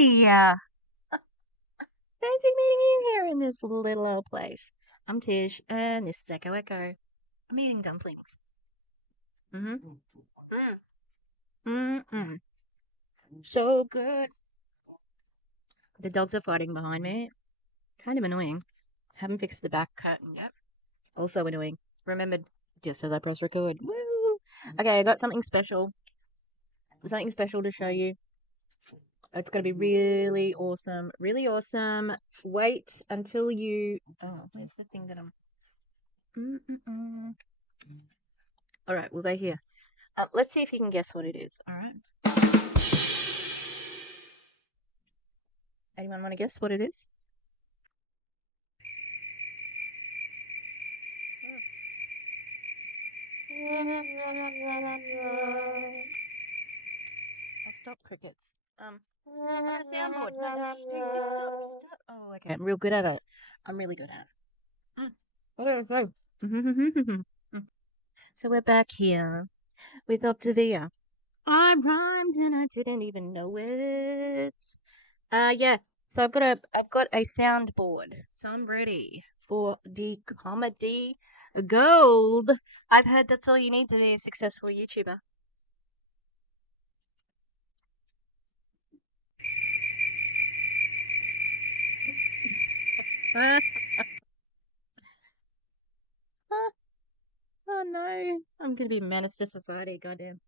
Hi! Fancy meeting you here in this little old place. I'm Tish, and this is Echo Echo. I'm eating dumplings. Mm-hmm. Mm-mm. So good. The dogs are fighting behind me. Kind of annoying. Haven't fixed the back curtain yet. Also annoying. Remembered just as I press record. Woo! Okay, I got something special. Something special to show you. It's going to be really awesome. Really awesome. Wait until you... Oh, where's the thing that I'm... Mm-mm-mm. All right, we'll go here. Let's see if you can guess what it is. All right. Anyone want to guess what it is? I'll stop crickets. On the soundboard. No, no, stop. Oh, okay. I'm real good at it. I'm really good at it. Okay. So we're back here with Optavia. I rhymed and I didn't even know it. Yeah. So I've got a soundboard. So I'm ready for the comedy gold. I've heard that's all you need to be a successful YouTuber. Oh no, I'm gonna be a menace to society. Goddamn.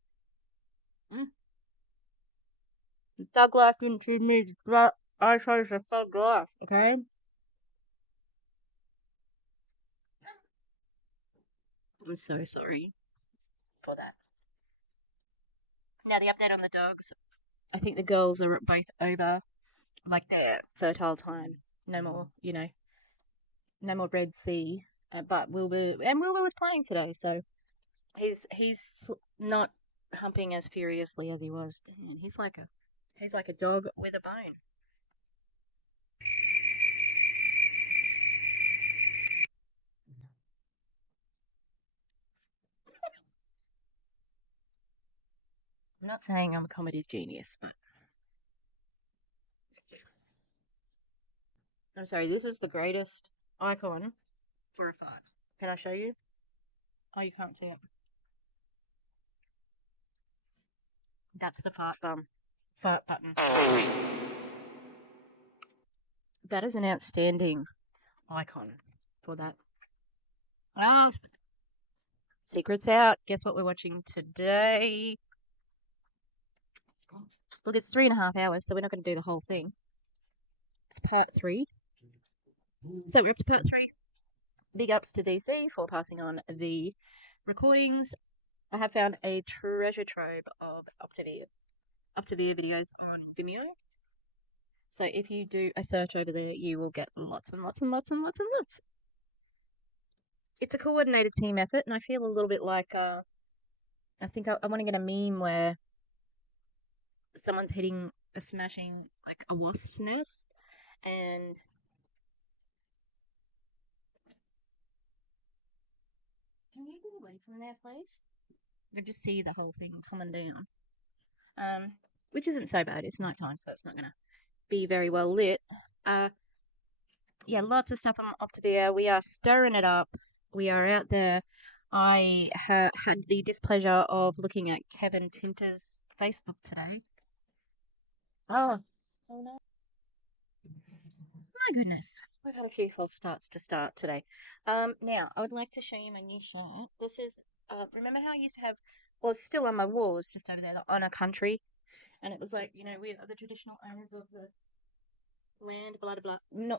Thug life didn't treat me right. I chose a thug life. Okay. I'm so sorry for that. Now the update on the dogs. I think the girls are both over like their fertile time. No more, no more Red Sea. But Wilbur was playing today, so he's not humping as furiously as he was. Man, he's like a dog with a bone. I'm not saying I'm a comedy genius, but I'm sorry. This is the greatest icon for a fart. Can I show you? Oh, you can't see it. That's the fart button. That is an outstanding icon for that. Oh, secret's out. Guess what we're watching today? Look, it's 3.5 hours, so we're not going to do the whole thing. It's part 3. So we're up to part 3. Big ups to DeeCee for passing on the recordings. I have found a treasure trove of Optavia videos on Vimeo. So if you do a search over there, you will get lots and lots and lots and lots and lots. It's a coordinated team effort, and I feel a little bit like I think I want to get a meme where someone's smashing like a wasp's nest, and can you get away from there, please? You just see the whole thing coming down. Which isn't so bad. It's nighttime, so it's not gonna be very well lit. Yeah, lots of stuff on Optavia. We are stirring it up. We are out there. I had the displeasure of looking at Kevin Tinter's Facebook today. Oh, oh no. My goodness. We've had a few false starts to start today. Now, I would like to show you my new shirt. This is, remember how I used to have, well, it's still on my wall, it's just over there, the Honor Country. And it was like, we are the traditional owners of the land, blah, blah, blah.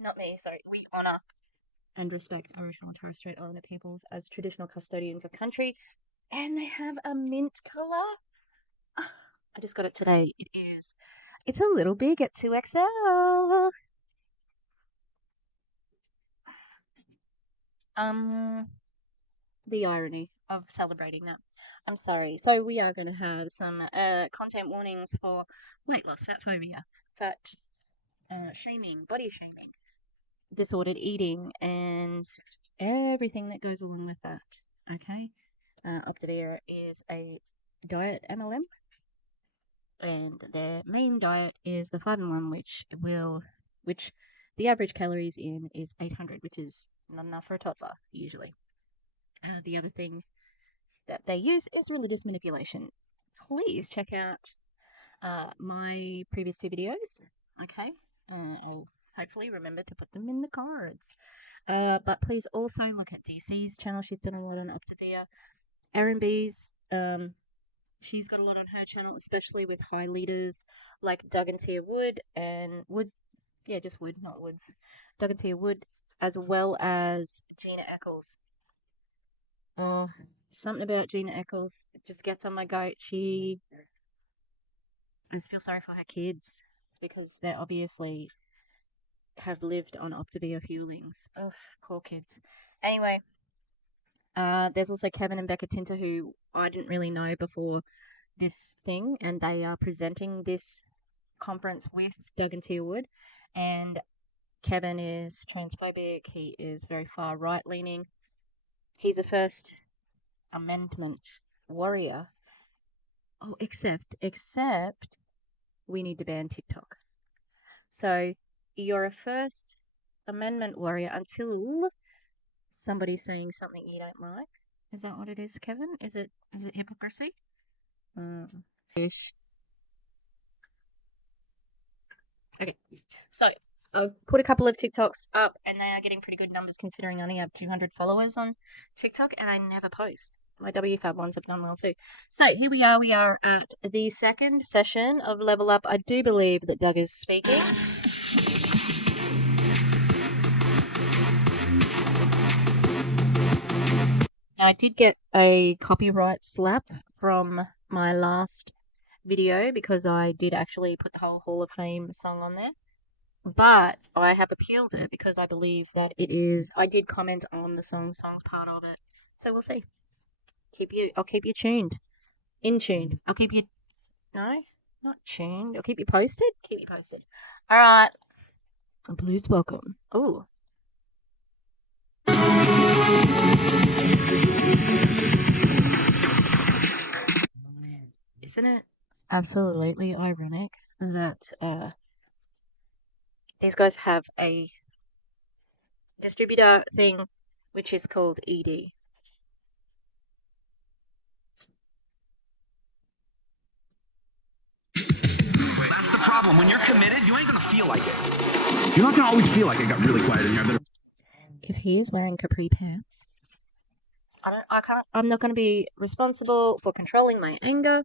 Not me, sorry. We honor and respect Aboriginal and Torres Strait Islander peoples as traditional custodians of country. And they have a mint colour. I just got it today. It's a little big at 2XL. Um, the irony of celebrating that. I'm sorry. So we are going to have some content warnings for weight loss, fat phobia, fat shaming, body shaming, disordered eating, and everything that goes along with that. Okay. Optavia is a diet MLM. and their main diet is the 5-in-1, which the average calories in is 800, which is not enough for a toddler usually. The other thing that they use is religious manipulation. Please check out my previous 2 videos. Okay, I'll hopefully remember to put them in the cards. But please also look at DeeCee's channel. She's done a lot on Optavia. Erin B's, she's got a lot on her channel, especially with high leaders like Doug and Tia Wood and Wood. Yeah, just Wood, not Woods. Doug and Tia Wood, as well as Gina Eccles. Oh, something about Gina Eccles just gets on my goat. I just feel sorry for her kids because they obviously have lived on Optavia fuelings. Ugh, poor kids. Anyway, there's also Kevin and Becca Tinter, who I didn't really know before this thing, and they are presenting this conference with Doug and Tia Wood. And Kevin is transphobic. He is very far right leaning. He's a First Amendment warrior. Oh, except we need to ban TikTok. So you're a First Amendment warrior until somebody's saying something you don't like. Is that what it is, Kevin? Is it hypocrisy? Okay, so I've put a couple of TikToks up, and they are getting pretty good numbers considering I only have 200 followers on TikTok, and I never post. My WFAB ones have done well too. So here we are. We are at the second session of Level Up. I do believe that Doug is speaking. Now, I did get a copyright slap from my last video because I did actually put the whole Hall of Fame song on there. But I have appealed it because I believe that it is. I did comment on the song's part of it, so we'll see. I'll keep you tuned, in tuned. I'll keep you. No, not tuned. I'll keep you posted. Keep you posted. All right. Please welcome. Oh. Isn't it absolutely ironic that these guys have a distributor thing which is called ED? That's the problem. When you're committed, you ain't gonna feel like it. You're not gonna always feel like it. Got really quiet in here. If he is wearing capri pants, I'm not going to be responsible for controlling my anger.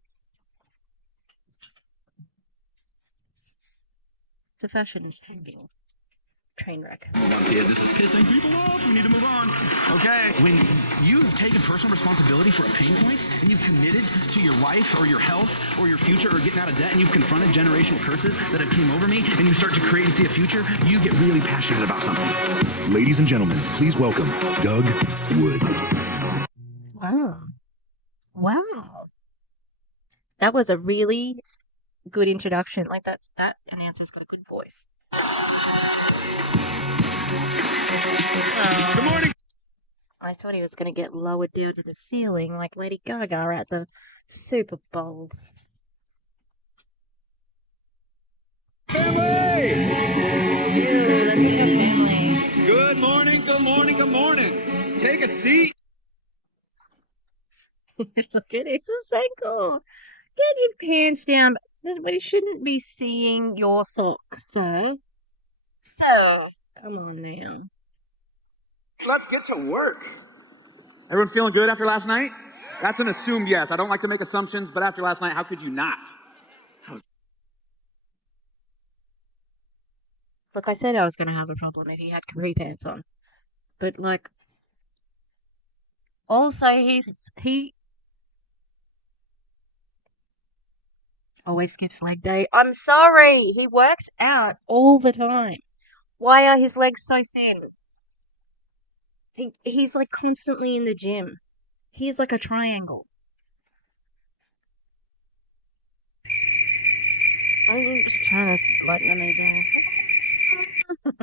It's a fashion train wreck. Hold on, kid. This is pissing people off. We need to move on. Okay. When you've taken personal responsibility for a pain point and you've committed to your life or your health or your future or getting out of debt and you've confronted generational curses that have came over me and you start to create and see a future, you get really passionate about something. Ladies and gentlemen, please welcome Doug Wood. Wow. That was a really good introduction. Like that announcer's got a good voice. Good morning. I thought he was going to get lowered down to the ceiling like Lady Gaga at the Super Bowl. Family! Ew, let's meet up, family. Good morning, good morning, good morning. Take a seat. Look at his ankle. Get your pants down. We shouldn't be seeing your socks, sir. So, come on now. Let's get to work. Everyone feeling good after last night? That's an assumed yes. I don't like to make assumptions, but after last night, how could you not? Look, I said I was going to have a problem if he had capri pants on. But, like, also, he always skips leg day. I'm sorry. He works out all the time. Why are his legs so thin? He's like constantly in the gym. He's like a triangle. I'm just trying to lighten me down.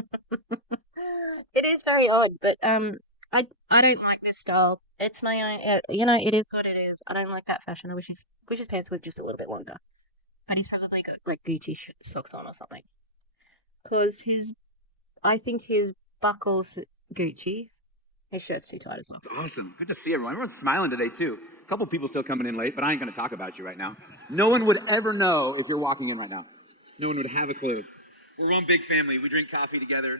It is very odd, but I don't like this style. It's my own. It is what it is. I don't like that fashion. I wish his pants were just a little bit longer. but he's probably got like Gucci socks on or something. Because I think his buckle's Gucci. His shirt's too tight as well. It's awesome. Good to see everyone. Everyone's smiling today, too. A couple people still coming in late, but I ain't going to talk about you right now. No one would ever know if you're walking in right now. No one would have a clue. We're one big family. We drink coffee together.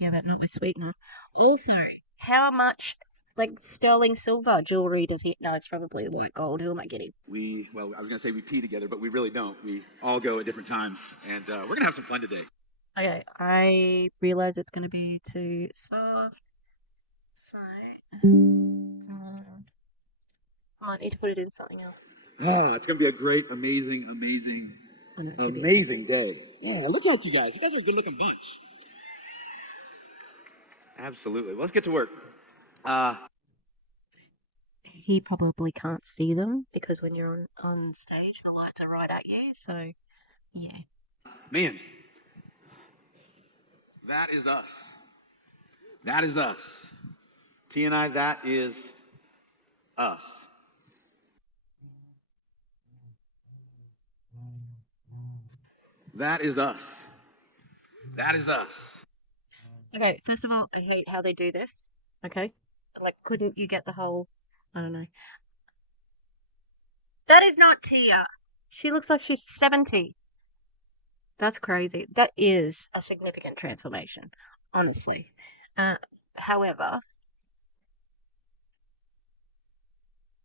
Yeah, but not with sweetener. Also, how much like sterling silver jewelry does he? No, it's probably white gold. Who am I getting? Well, I was going to say we pee together, but we really don't. We all go at different times, and we're going to have some fun today. Okay, I realize it's going to be too soft. So, I might need to put it in something else. Oh, it's going to be a great, amazing, amazing, amazing day. Yeah, look at you guys. You guys are a good-looking bunch. Absolutely. Well, let's get to work. He probably can't see them because when you're on stage, the lights are right at you. So, yeah. Man, that is us. That is us. T and I, that is us. That is us. That is us. Okay, first of all, I hate how they do this. Okay? Like, couldn't you get the whole, I don't know. That is not Tia. She looks like she's 70. That's crazy. That is a significant transformation, honestly. However,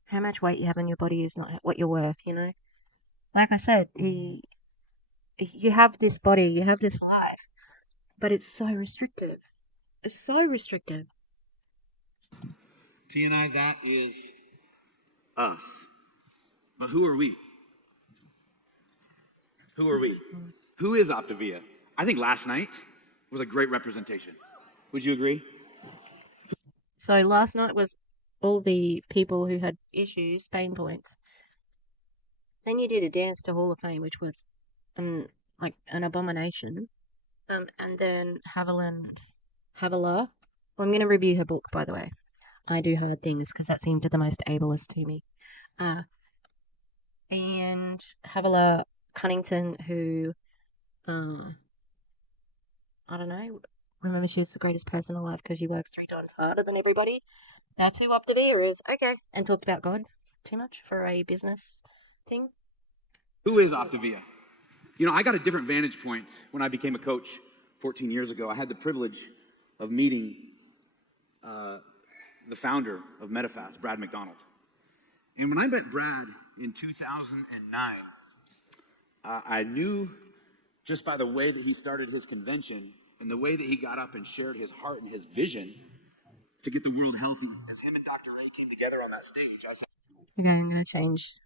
how much weight you have on your body is not what you're worth, you know? Like I said, you have this body, you have this life, but it's so restrictive. It's so restrictive. T and I, that is us. But who are we? Who are we? Who is Optavia? I think last night was a great representation. Would you agree? So last night was all the people who had issues, pain points. Then you did a dance to Hall of Fame, which was like an abomination. And then Havilah. Well, I'm going to review her book, by the way. I do hard things because that seemed the most ableist to me. And Havilah Cunnington, who, I don't know, remember she was the greatest person alive because she works 3 times harder than everybody. That's who Optavia is. Okay. And talked about God too much for a business thing. Who is Optavia? You know, I got a different vantage point when I became a coach 14 years ago. I had the privilege of meeting the founder of Medifast, Brad McDonald. And when I met Brad in 2009, I knew just by the way that he started his convention and the way that he got up and shared his heart and his vision to get the world healthy. As him and Dr. Ray came together on that stage, I said, Okay, I'm going to change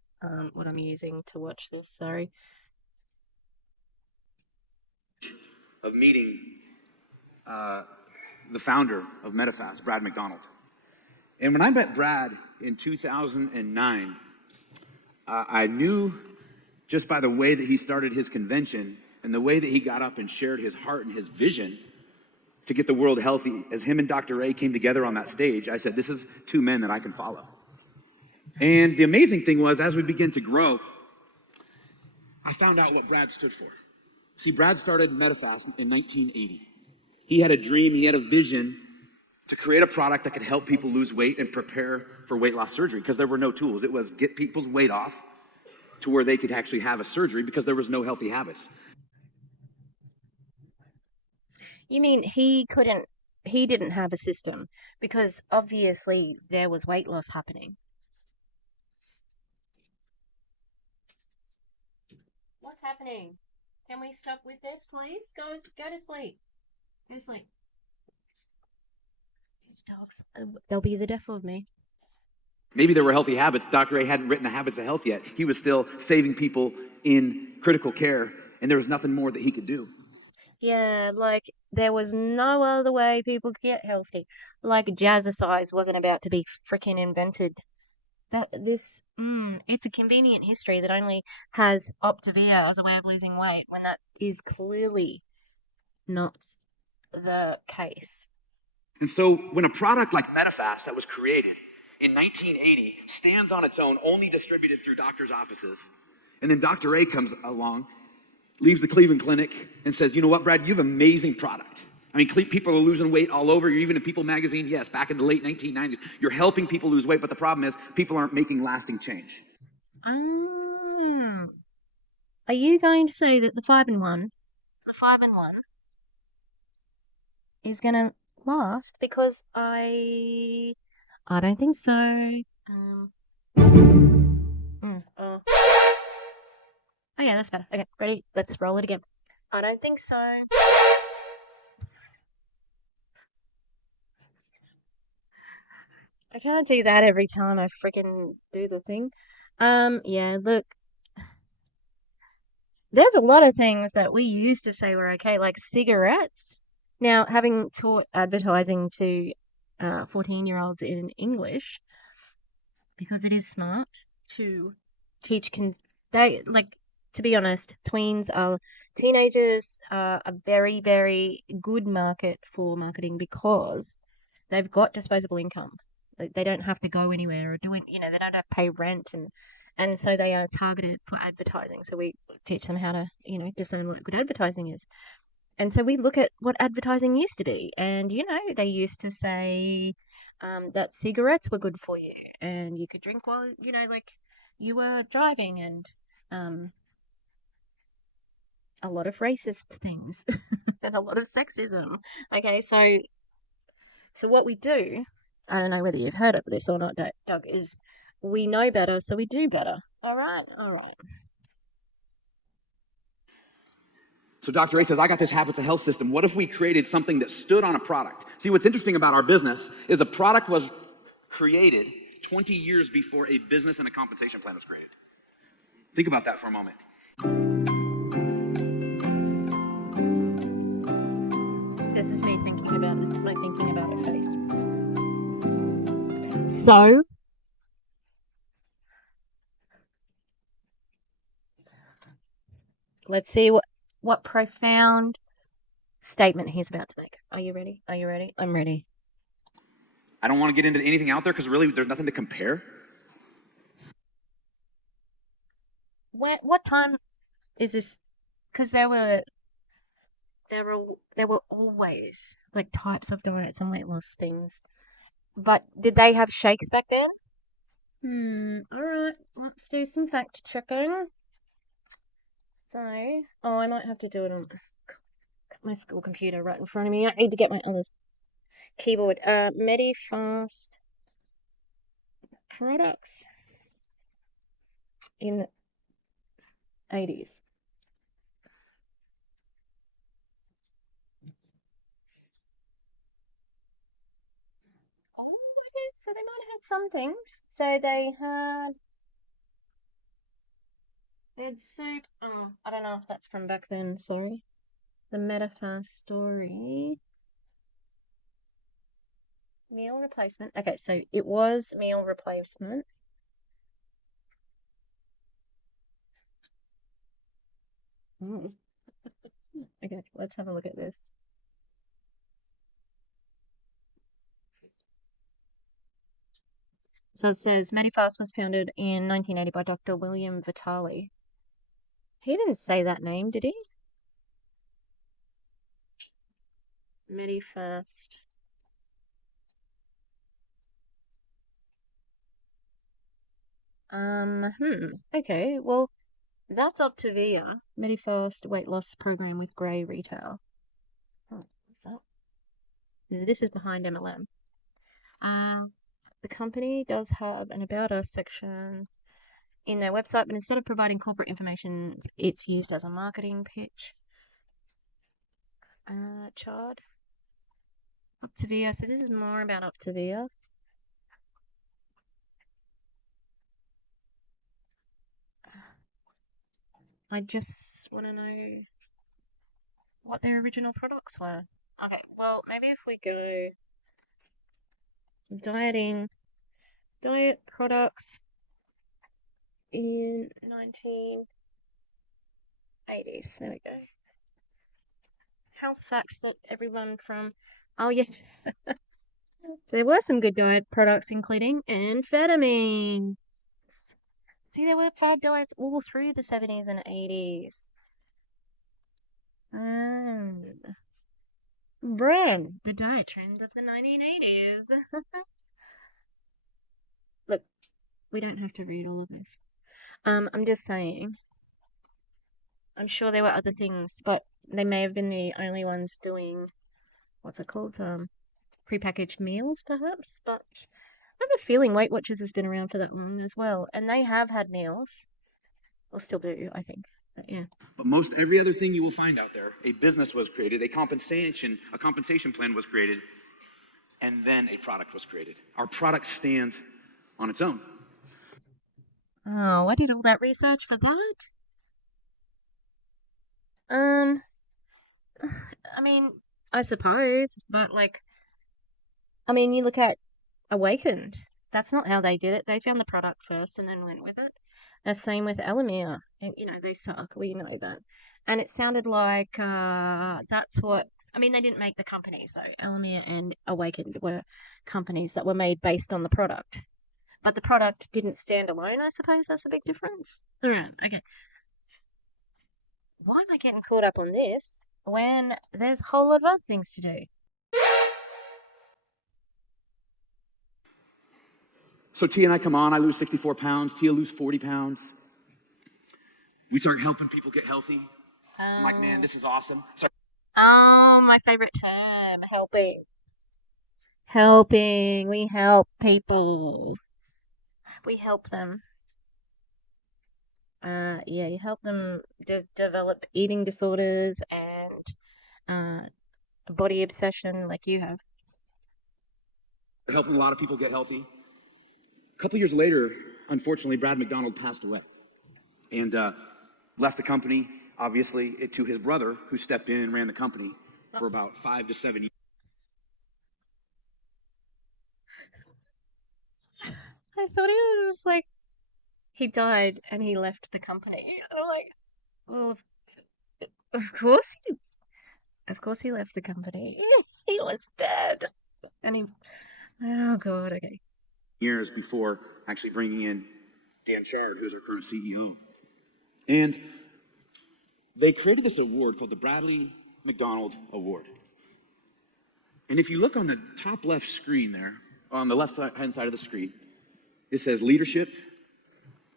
what I'm using to watch this. Sorry. of meeting the founder of Medifast, Brad McDonald. And when I met Brad in 2009, I knew just by the way that he started his convention and the way that he got up and shared his heart and his vision to get the world healthy. As him and Dr. Ray came together on that stage, I said, this is 2 men that I can follow. And the amazing thing was, as we began to grow, I found out what Brad stood for. See, Brad started Medifast in 1980. He had a dream, he had a vision to create a product that could help people lose weight and prepare for weight loss surgery because there were no tools. It was get people's weight off to where they could actually have a surgery because there was no healthy habits. You mean he didn't have a system because obviously there was weight loss happening. What's happening? Can we stop with this, please? Go to sleep. Go to sleep. These dogs, they'll be the death of me. Maybe there were healthy habits. Dr. Ray hadn't written the Habits of Health yet. He was still saving people in critical care, and there was nothing more that he could do. Yeah, like there was no other way people could get healthy. Like jazzercise wasn't about to be freaking invented. It's a convenient history that only has Optavia as a way of losing weight when that is clearly not the case. And so when a product like Medifast that was created in 1980 stands on its own, only distributed through doctors' offices, And then Dr. A comes along, leaves the Cleveland Clinic, and says, you know what, Brad, you have an amazing product. I mean, people are losing weight all over. You're even in People magazine. Yes, back in the late 1990s, you're helping people lose weight, but the problem is people aren't making lasting change. Ah, are you going to say that the 5-in-1, is gonna last? Because I don't think so. Oh. Oh yeah, that's better. Okay, ready? Let's roll it again. I don't think so. I can't do that every time I freaking do the thing. Yeah, look, there's a lot of things that we used to say were okay, like cigarettes. Now, having taught advertising to 14-year-olds in English, because it is smart to teach they like, to be honest, teenagers are a very, very good market for marketing because they've got disposable income. Like, they don't have to go anywhere or they don't have to pay rent, and so they are targeted for advertising. So we teach them how to, discern what good advertising is. And so we look at what advertising used to be, and they used to say that cigarettes were good for you, and you could drink while like you were driving, and um, a lot of racist things and a lot of sexism. Okay, so what we do, I don't know whether you've heard of this or not, Doug, is we know better, so we do better. All right, all right. So Dr. A says, I got this habits of health system. What if we created something that stood on a product? See, what's interesting about our business is a product was created 20 years before a business and a compensation plan was created. Think about that for a moment. This is my thinking about it face. So, let's see what profound statement he's about to make. Are you ready? Are you ready? I'm ready. I don't want to get into anything out there because really there's nothing to compare. What time is this? Because there were always like types of diets and weight loss things. But did they have shakes back then? All right. Let's do some fact checking. So, I might have to do it on my school computer right in front of me. I need to get my other keyboard. Medifast products in the 80s. Oh, okay. So they might have had some things. So they had soup. Oh, I don't know if that's from back then. Sorry. The Medifast story. Meal replacement. Okay, so it was meal replacement. Mm. Okay, let's have a look at this. So it says Medifast was founded in 1980 by Dr. William Vitale. He didn't say that name, did he? Medifast. Okay, well, that's Optavia. Medifast weight loss program with grey retail. Oh, what's that? This is behind MLM. The company does have an About Us section in their website, but instead of providing corporate information, it's used as a marketing pitch. Chard. Optavia. So this is more about Optavia. I just want to know what their original products were. Okay, well, maybe if we go diet products in 1980s. There we go. Health facts that everyone from. Oh, yeah. There were some good diet products, including amphetamines. See, there were fad diets all through the 70s and 80s. And Bran, the diet trend of the 1980s. Look, we don't have to read all of this. I'm just saying, I'm sure there were other things, but they may have been the only ones doing, what's it called? Prepackaged meals, perhaps. But I have a feeling Weight Watchers has been around for that long as well, and they have had meals, or still do, I think. But yeah. But most every other thing you will find out there, a business was created, a compensation plan was created, and then a product was created. Our product stands on its own. Oh, I did all that research for that? Um, I mean, I suppose, but like, I mean, you look at Awakened. That's not how they did it. They found the product first and then went with it. The same with Elamir. And, they suck. We know that. And it sounded like that's what. I mean, they didn't make the company. So Elamir and Awakened were companies that were made based on the product. But the product didn't stand alone, I suppose. That's a big difference. All right. Okay. Why am I getting caught up on this when there's a whole lot of other things to do? So Tia and I come on, I lose 64 pounds, Tia lose 40 pounds. We start helping people get healthy. I'm like, man, this is awesome. Oh, my favorite term, helping. Helping. We help people. We help them. Yeah, you help them develop eating disorders and body obsession like you have. Helping a lot of people get healthy. A couple years later, unfortunately, Brad McDonald passed away and left the company, obviously, to his brother, who stepped in and ran the company for about 5 to 7 years. I thought it was like he died and he left the company. I'm like, well, of course he left the company. He was dead. And oh God, okay. Years before actually bringing in Dan Chard, who's our current CEO. And they created this award called the Bradley McDonald Award. And if you look on the top left screen there, on the left hand side of the screen, it says leadership,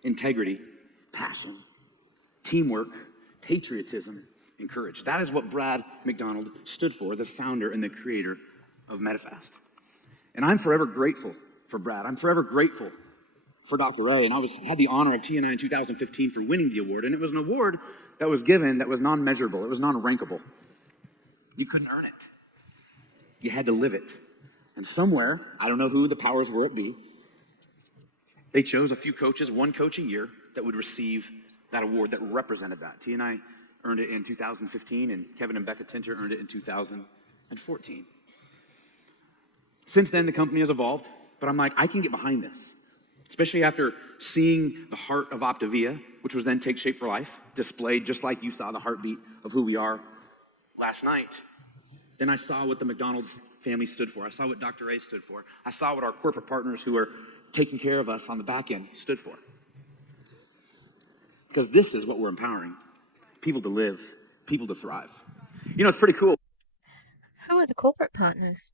integrity, passion, teamwork, patriotism, and courage. That is what Brad McDonald stood for, the founder and the creator of Medifast. And I'm forever grateful for Brad. I'm forever grateful for Dr. Ray. And I had the honor of TNI in 2015 for winning the award. And it was an award that was given that was non-measurable. It was non-rankable. You couldn't earn it. You had to live it. And somewhere, I don't know who the powers were at be, they chose a few coaches, one coach a year, that would receive that award that represented that. TNI earned it in 2015, and Kevin and Becca Tinter earned it in 2014. Since then, the company has evolved, but I'm like, I can get behind this, especially after seeing the heart of Optavia, which was then Take Shape for Life, displayed just like you saw the heartbeat of who we are last night. Then I saw what the McDonald's family stood for. I saw what Dr. Ray stood for. I saw what our corporate partners who are taking care of us on the back end stood for. Because this is what we're empowering. People to live, people to thrive. It's pretty cool. Who are the corporate partners?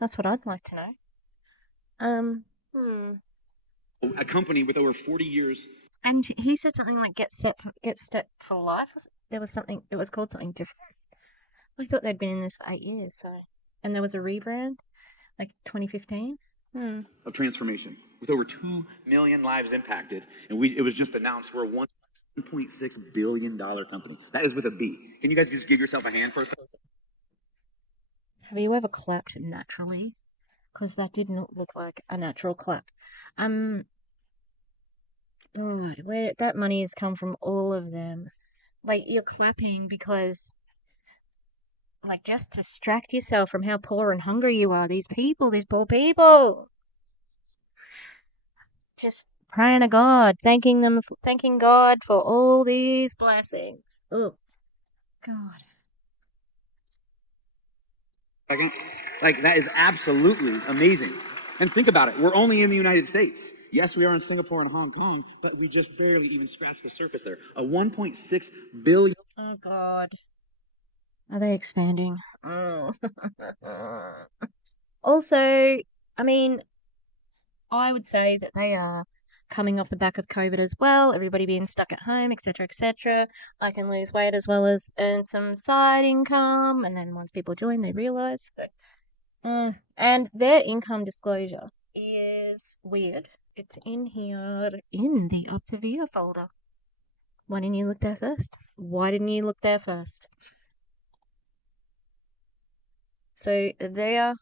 That's what I'd like to know. A company with over 40 years. And he said something like get set for life. There was something, it was called something different. I thought they'd been in this for 8 years, so. And there was a rebrand, like 2015. Of transformation with over 2 million lives impacted. And it was just announced we're a $1.6 billion company. That is with a B. Can you guys just give yourself a hand for a second? Have you ever clapped naturally? Because that did not look like a natural clap. God, where that money has come from, all of them. Like, you're clapping because, like, just distract yourself from how poor and hungry you are. These poor people. Just praying to God, thanking God for all these blessings. Oh, God. Like, that is absolutely amazing. And think about it. We're only in the United States. Yes, we are in Singapore and Hong Kong, but we just barely even scratched the surface there. A 1.6 billion. Oh God. Are they expanding? Oh. Also, I mean, I would say that they are coming off the back of COVID as well, everybody being stuck at home, etc., etc. I can lose weight as well as earn some side income, and then once people join, they realize. And their income disclosure is weird. It's in here in the Optavia folder. Why didn't you look there first? Why didn't you look there first? So their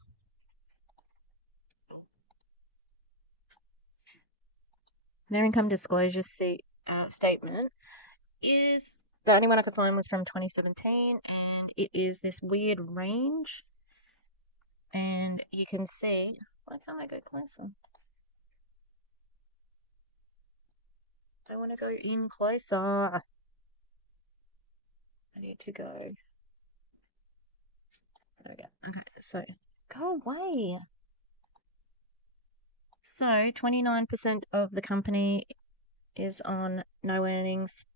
income disclosure statement is the only one I could find was from 2017, and it is this weird range. And you can see, why can't I go closer? I want to go in closer. I need to go. There we go. Okay, so go away. So 29% of the company is on no earnings.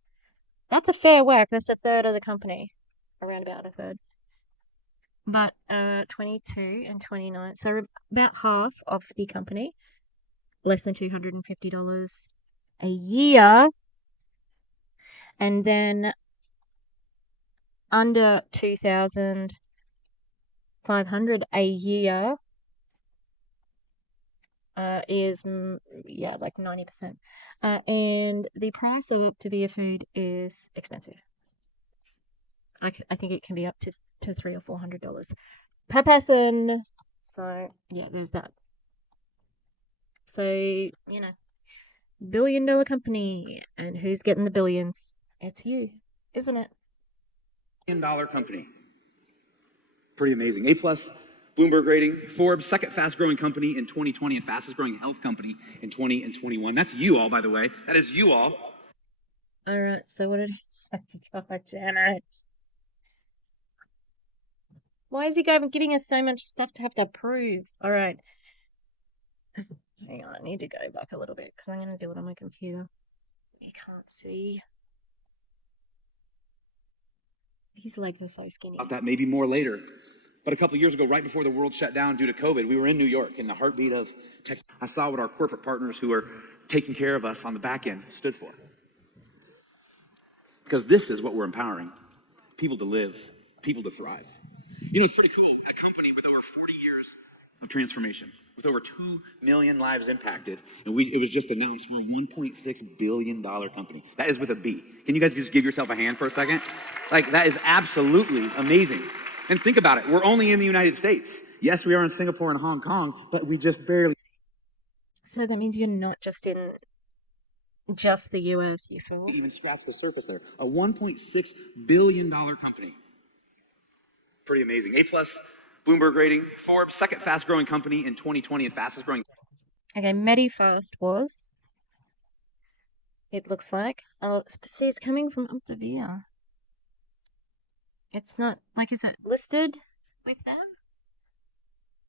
That's a fair whack. That's a third of the company, around about a third. But 22 and 29, so about half of the company, less than $250 a year, and then under 2,500 a year is like 90%. And the price of Optavia food is expensive. I think it can be up to $300 or $400 per person. So yeah, there's that. So $1 billion company, and who's getting the billions? It's you, isn't it? $1 company. Pretty amazing. A plus, Bloomberg rating, Forbes, second fast growing company in 2020 and fastest growing health company in 20 and 21. That's you all, by the way. That is you all. All right, so what did it say? God damn it. Why is he giving us so much stuff to have to prove? All right. Hang on, I need to go back a little bit because I'm going to do it on my computer. You can't see. His legs are so skinny. About that, maybe more later. But a couple of years ago, right before the world shut down due to COVID, we were in New York in the heartbeat of tech. I saw what our corporate partners who are taking care of us on the back end stood for. Because this is what we're empowering. People to live, people to thrive. It's pretty cool. A company with over 40 years of transformation, with over 2 million lives impacted. And it was just announced we're a $1.6 billion company. That is with a B. Can you guys just give yourself a hand for a second? Like, that is absolutely amazing. And think about it. We're only in the United States. Yes, we are in Singapore and Hong Kong, but we just barely. So that means you're not just in just the US, you fool. Even scratch the surface there. A $1.6 billion company. Pretty amazing. A plus, Bloomberg rating, Forbes, second fast growing company in 2020 and fastest growing. Okay, MediFast was. It looks like. Oh, see, it's coming from Optavia. It's not, like, is it listed with them?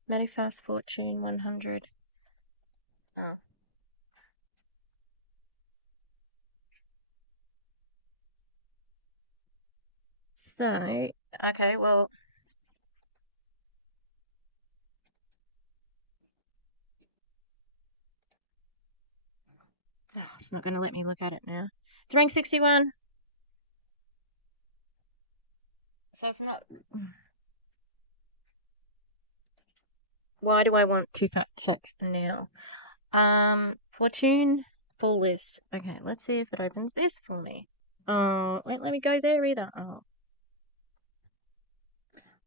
MediFast Fortune 100. Oh. So, okay, well. Oh, it's not going to let me look at it now. It's ranked 61. So it's not. Why do I want to fact check now? Fortune full list. Okay, let's see if it opens this for me. Oh, won't let me go there either. Oh.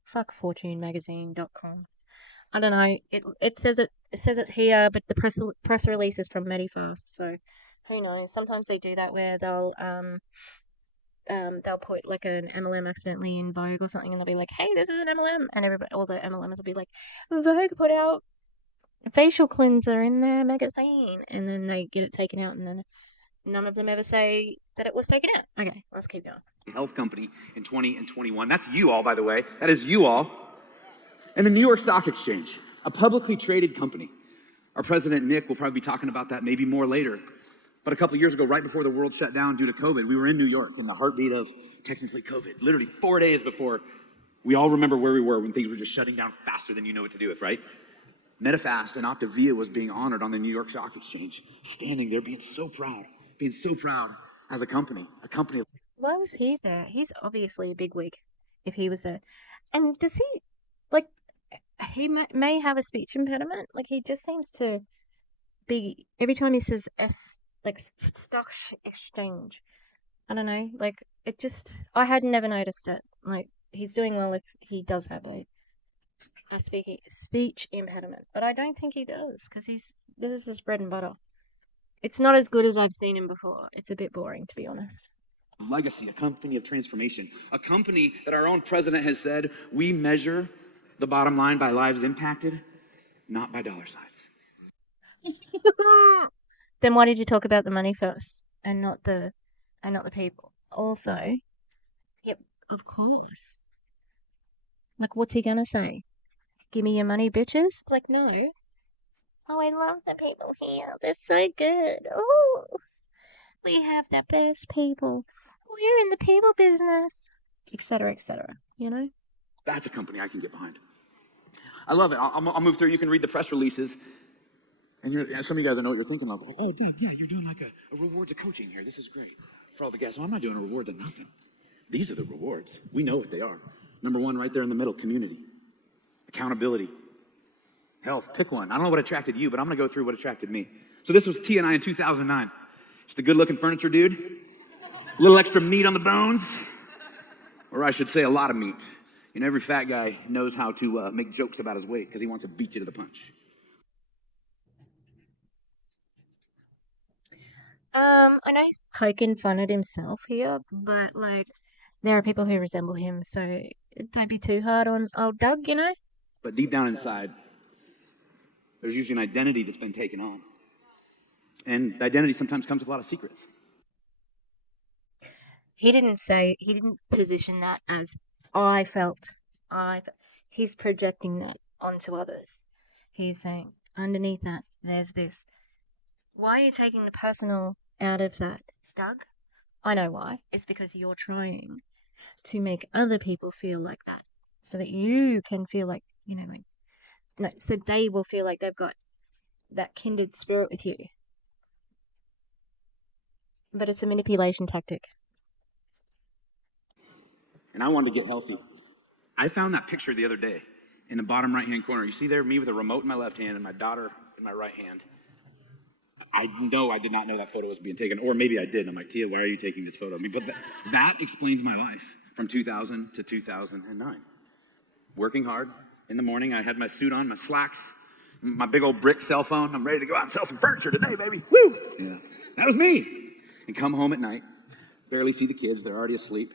Fuck fortunemagazine.com. I don't know. It says it's here, but the press release is from MediFast, so who knows? Sometimes they do that where they'll put like an MLM accidentally in Vogue or something, and they'll be like, "Hey, this is an MLM," and all the MLMs will be like, "Vogue put out a facial cleanser in their magazine," and then they get it taken out, and then none of them ever say that it was taken out. Okay, let's keep going. Health company in 20 and 21. That's you all, by the way. That is you all. And the New York Stock Exchange, a publicly traded company Our president, Nick, will probably be talking about that maybe more later. But a couple of years ago, right before the world shut down due to COVID, we were in New York in the heartbeat of technically COVID, literally 4 days before. We all remember where we were when things were just shutting down faster than you know what to do with, right? Medifast and Optavia was being honored on the New York Stock Exchange, standing there being so proud as a company. Why was he there? He's obviously a bigwig if he was there. And does he, like, he may have a speech impediment? Like, he just seems to be, every time he says like, exchange, I don't know, like, it just, I had never noticed it. Like, he's doing well if he does have a speech impediment, but I don't think he does because this is his bread and butter. It's not as good as I've seen him before. It's a bit boring, to be honest. Legacy, a company of transformation, a company that our own president has said we measure the bottom line by lives impacted, not by dollar signs. Then why did you talk about the money first and not the people? Also, yep, of course. Like, what's he gonna say? Give me your money, bitches? Like, no. Oh, I love the people here. They're so good. Oh, we have the best people. We're in the people business, etc., etc. You know. That's a company I can get behind. I love it. I'll move through. You can read the press releases. And some of you guys, I know what you're thinking of. Oh, dude, yeah, you're doing like a rewards of coaching here. This is great. For all the guys, well, I'm not doing a rewards of nothing. These are the rewards. We know what they are. Number one, right there in the middle, community, accountability, health. Pick one. I don't know what attracted you, but I'm going to go through what attracted me. So this was T and I in 2009. Just a good-looking furniture dude. A little extra meat on the bones. Or I should say a lot of meat. You know, every fat guy knows how to make jokes about his weight because he wants to beat you to the punch. I know he's poking fun at himself here, but like, there are people who resemble him, so don't be too hard on old Doug, you know? But deep down inside, there's usually an identity that's been taken on. And the identity sometimes comes with a lot of secrets. He didn't position that as I felt. He's projecting that onto others. He's saying, underneath that, there's this. Why are you taking the personal out of that, Doug? I know why. It's because you're trying to make other people feel like that so that you can feel like, you know, like, no, so they will feel like they've got that kindred spirit with you. But it's a manipulation tactic. And I wanted to get healthy. I found that picture the other day in the bottom right-hand corner. You see there me with a remote in my left hand and my daughter in my right hand. I know I did not know that photo was being taken, or maybe I did. I'm like, Tia, why are you taking this photo of me? But that explains my life from 2000 to 2009. Working hard. In the morning, I had my suit on, my slacks, my big old brick cell phone. I'm ready to go out and sell some furniture today, baby. Woo! Yeah, that was me. And come home at night, barely see the kids. They're already asleep.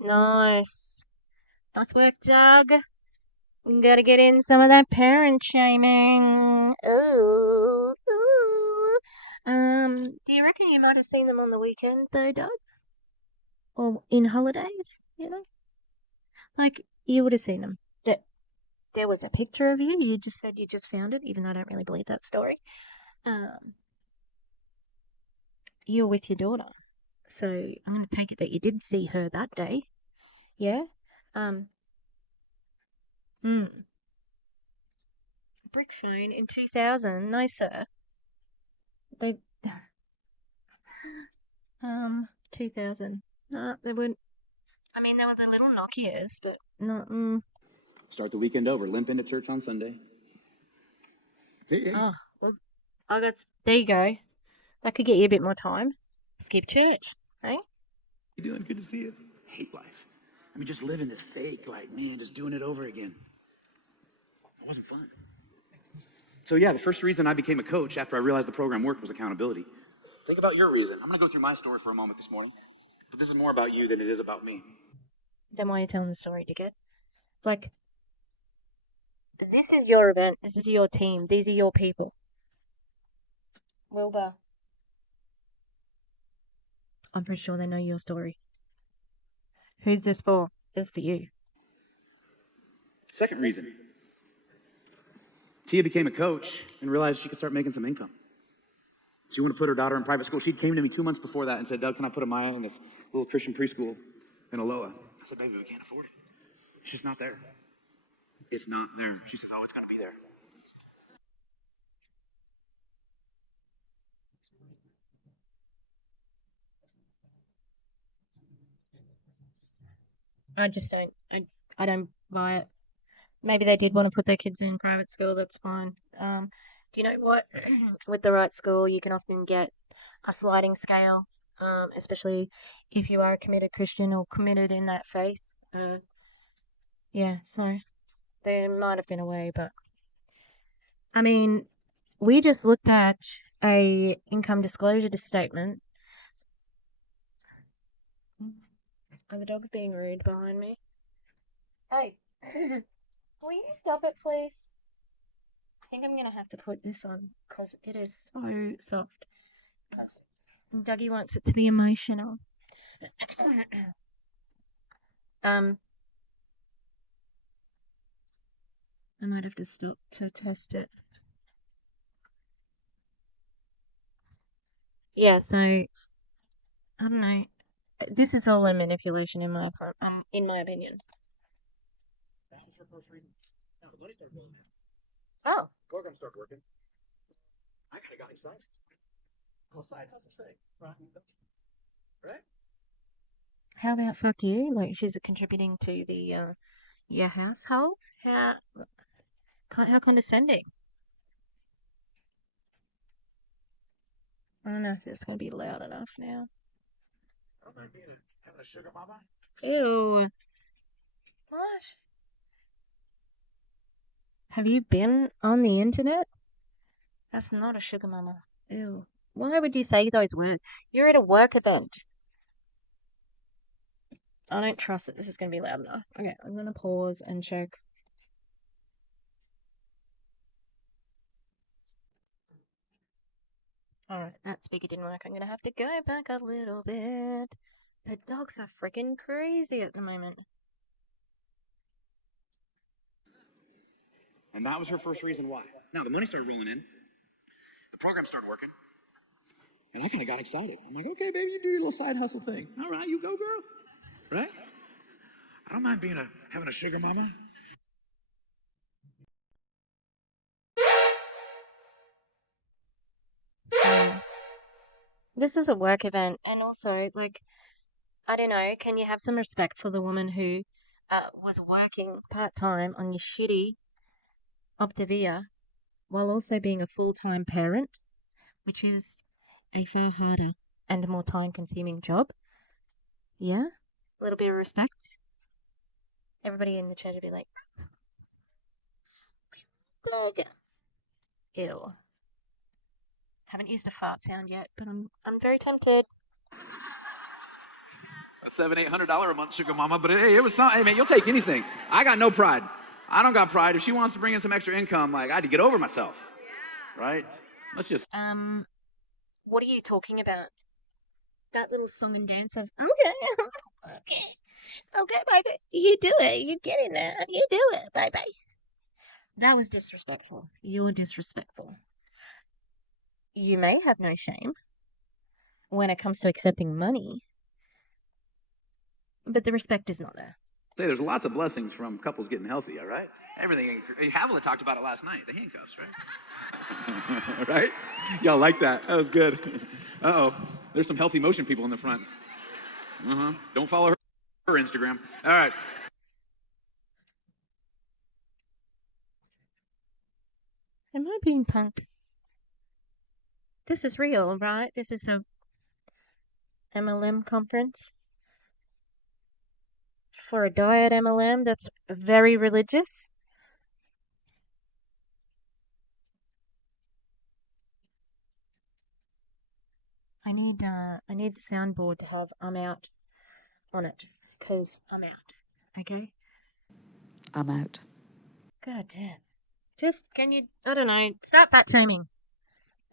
Nice. Nice work, Doug. Gotta get in some of that parent shaming. Ooh, ooh. Do you reckon you might have seen them on the weekend though, Doug? Or in holidays, you know? Like, you would have seen them. There was a picture of you. You just said you just found it, even though I don't really believe that story. You were with your daughter. So I'm going to take it that you did see her that day. Yeah? Hmm. Brick phone in 2000. No, sir. They, 2000. No, they weren't. I mean, they were the little Nokias, but not. Start the weekend over. Limp into church on Sunday. Hey. Oh, well, there you go. That could get you a bit more time. Skip church, eh? You doing? Good to see you. Hate life. I mean, just living this fake, like, man, just doing it over again. It wasn't fun. So yeah, the first reason I became a coach after I realized the program worked was accountability. Think about your reason. I'm going to go through my story for a moment this morning, but this is more about you than it is about me. Then why are you telling the story, dickhead? Like, this is your event. This is your team. These are your people. Wilbur. I'm pretty sure they know your story. Who's this for? This is for you. Second reason. Tia became a coach and realized she could start making some income. She wanted to put her daughter in private school. She came to me 2 months before that and said, Doug, can I put Amaya in this little Christian preschool in Aloha? I said, baby, we can't afford it. It's just not there. It's not there. She says, oh, it's going to be there. I just don't. I don't buy it. Maybe they did want to put their kids in private school. That's fine. Do you know what? With the right school, you can often get a sliding scale, especially if you are a committed Christian or committed in that faith. Yeah, so there might have been a way, but I mean, we just looked at a income disclosure statement. Are the dogs being rude behind me? Hey, will you stop it, please? I think I'm gonna have to put this on because it is so soft. Dougie wants it to be emotional. um, I might have to stop to test it. Yeah, so I don't know. This is all a manipulation in my opinion. That was her first reason. Now, the money started rolling in. Oh, Program started working. I kind of got excited. Well, side hustle thing, right? how about fuck you? Like she's contributing to the your household? How condescending. I don't know if it's gonna be loud enough now. I don't mind having a sugar mama. Ew. What? Have you been on the internet? That's not a sugar mama. Ew. Why would you say those words? You're at a work event. I don't trust that this is going to be loud enough. Okay, I'm going to pause and check. Alright, that speaker didn't work. I'm going to have to go back a little bit. The dogs are freaking crazy at the moment. And that was her first reason why. Now, the money started rolling in. The program started working. And I kind of got excited. I'm like, okay, baby, you do your little side hustle thing. All right, you go, girl. Right? I don't mind having a sugar mama. This is a work event, and also, like, I don't know, can you have some respect for the woman who was working part time on your shitty Optavia while also being a full time parent, which is a far harder and more time consuming job? Yeah? A little bit of respect. Everybody in the chat would be like, Big. Ew. Haven't used a fart sound yet, but I'm very tempted. A $700-800 a month sugar mama, but hey, it was something. Hey man, you'll take anything. I got no pride. I don't got pride. If she wants to bring in some extra income, like I had to get over myself, right? Let's just. What are you talking about? That little song and dance of okay, okay, okay, baby, you do it, you get in there, you do it, baby. That was disrespectful. You're disrespectful. You may have no shame when it comes to accepting money, but the respect is not there. Say there's lots of blessings from couples getting healthy, all right? Everything. Havila talked about it last night, the handcuffs, right? Right? Y'all like that. That was good. Uh-oh. There's some healthy motion people in the front. Don't follow her Instagram. All right. Am I being punked? This is real, right? This is a MLM conference for a diet MLM that's very religious. I need the soundboard to have "I'm out" on it because I'm out. Okay. I'm out. God damn. Just can you? I don't know. Stop fat shaming.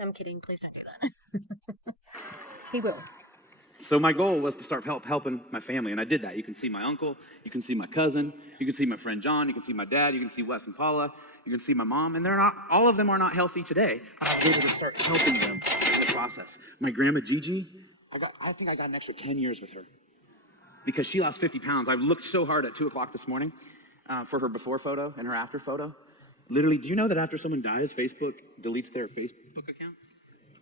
I'm kidding. Please don't do that. He will. So my goal was to start helping my family, and I did that. You can see my uncle, you can see my cousin, you can see my friend John, you can see my dad, you can see Wes and Paula, you can see my mom, and all of them are not healthy today. I was able to start helping them in the process. My grandma Gigi, I think I got an extra 10 years with her because she lost 50 pounds. I looked so hard at 2 o'clock this morning for her before photo and her after photo. Literally, do you know that after someone dies, Facebook deletes their Facebook account?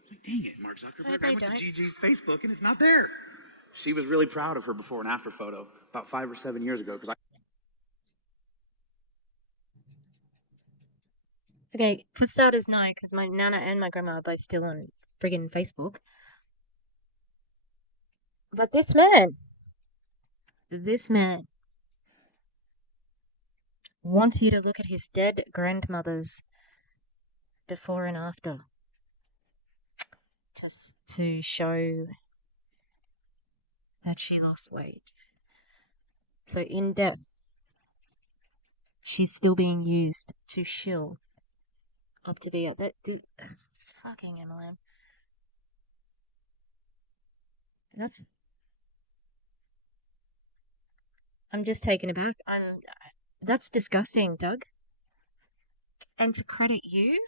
Like, dang it, Mark Zuckerberg, I went to Gigi's Facebook and it's not there. She was really proud of her before and after photo about 5 or 7 years ago. Okay, for starters, no, because my nana and my grandma are both still on friggin' Facebook. But this man wants you to look at his dead grandmother's before and after, just to show that she lost weight. So in death, she's still being used to shill Optavia. It's fucking MLM. I'm just taken aback. That's disgusting, Doug. And to credit you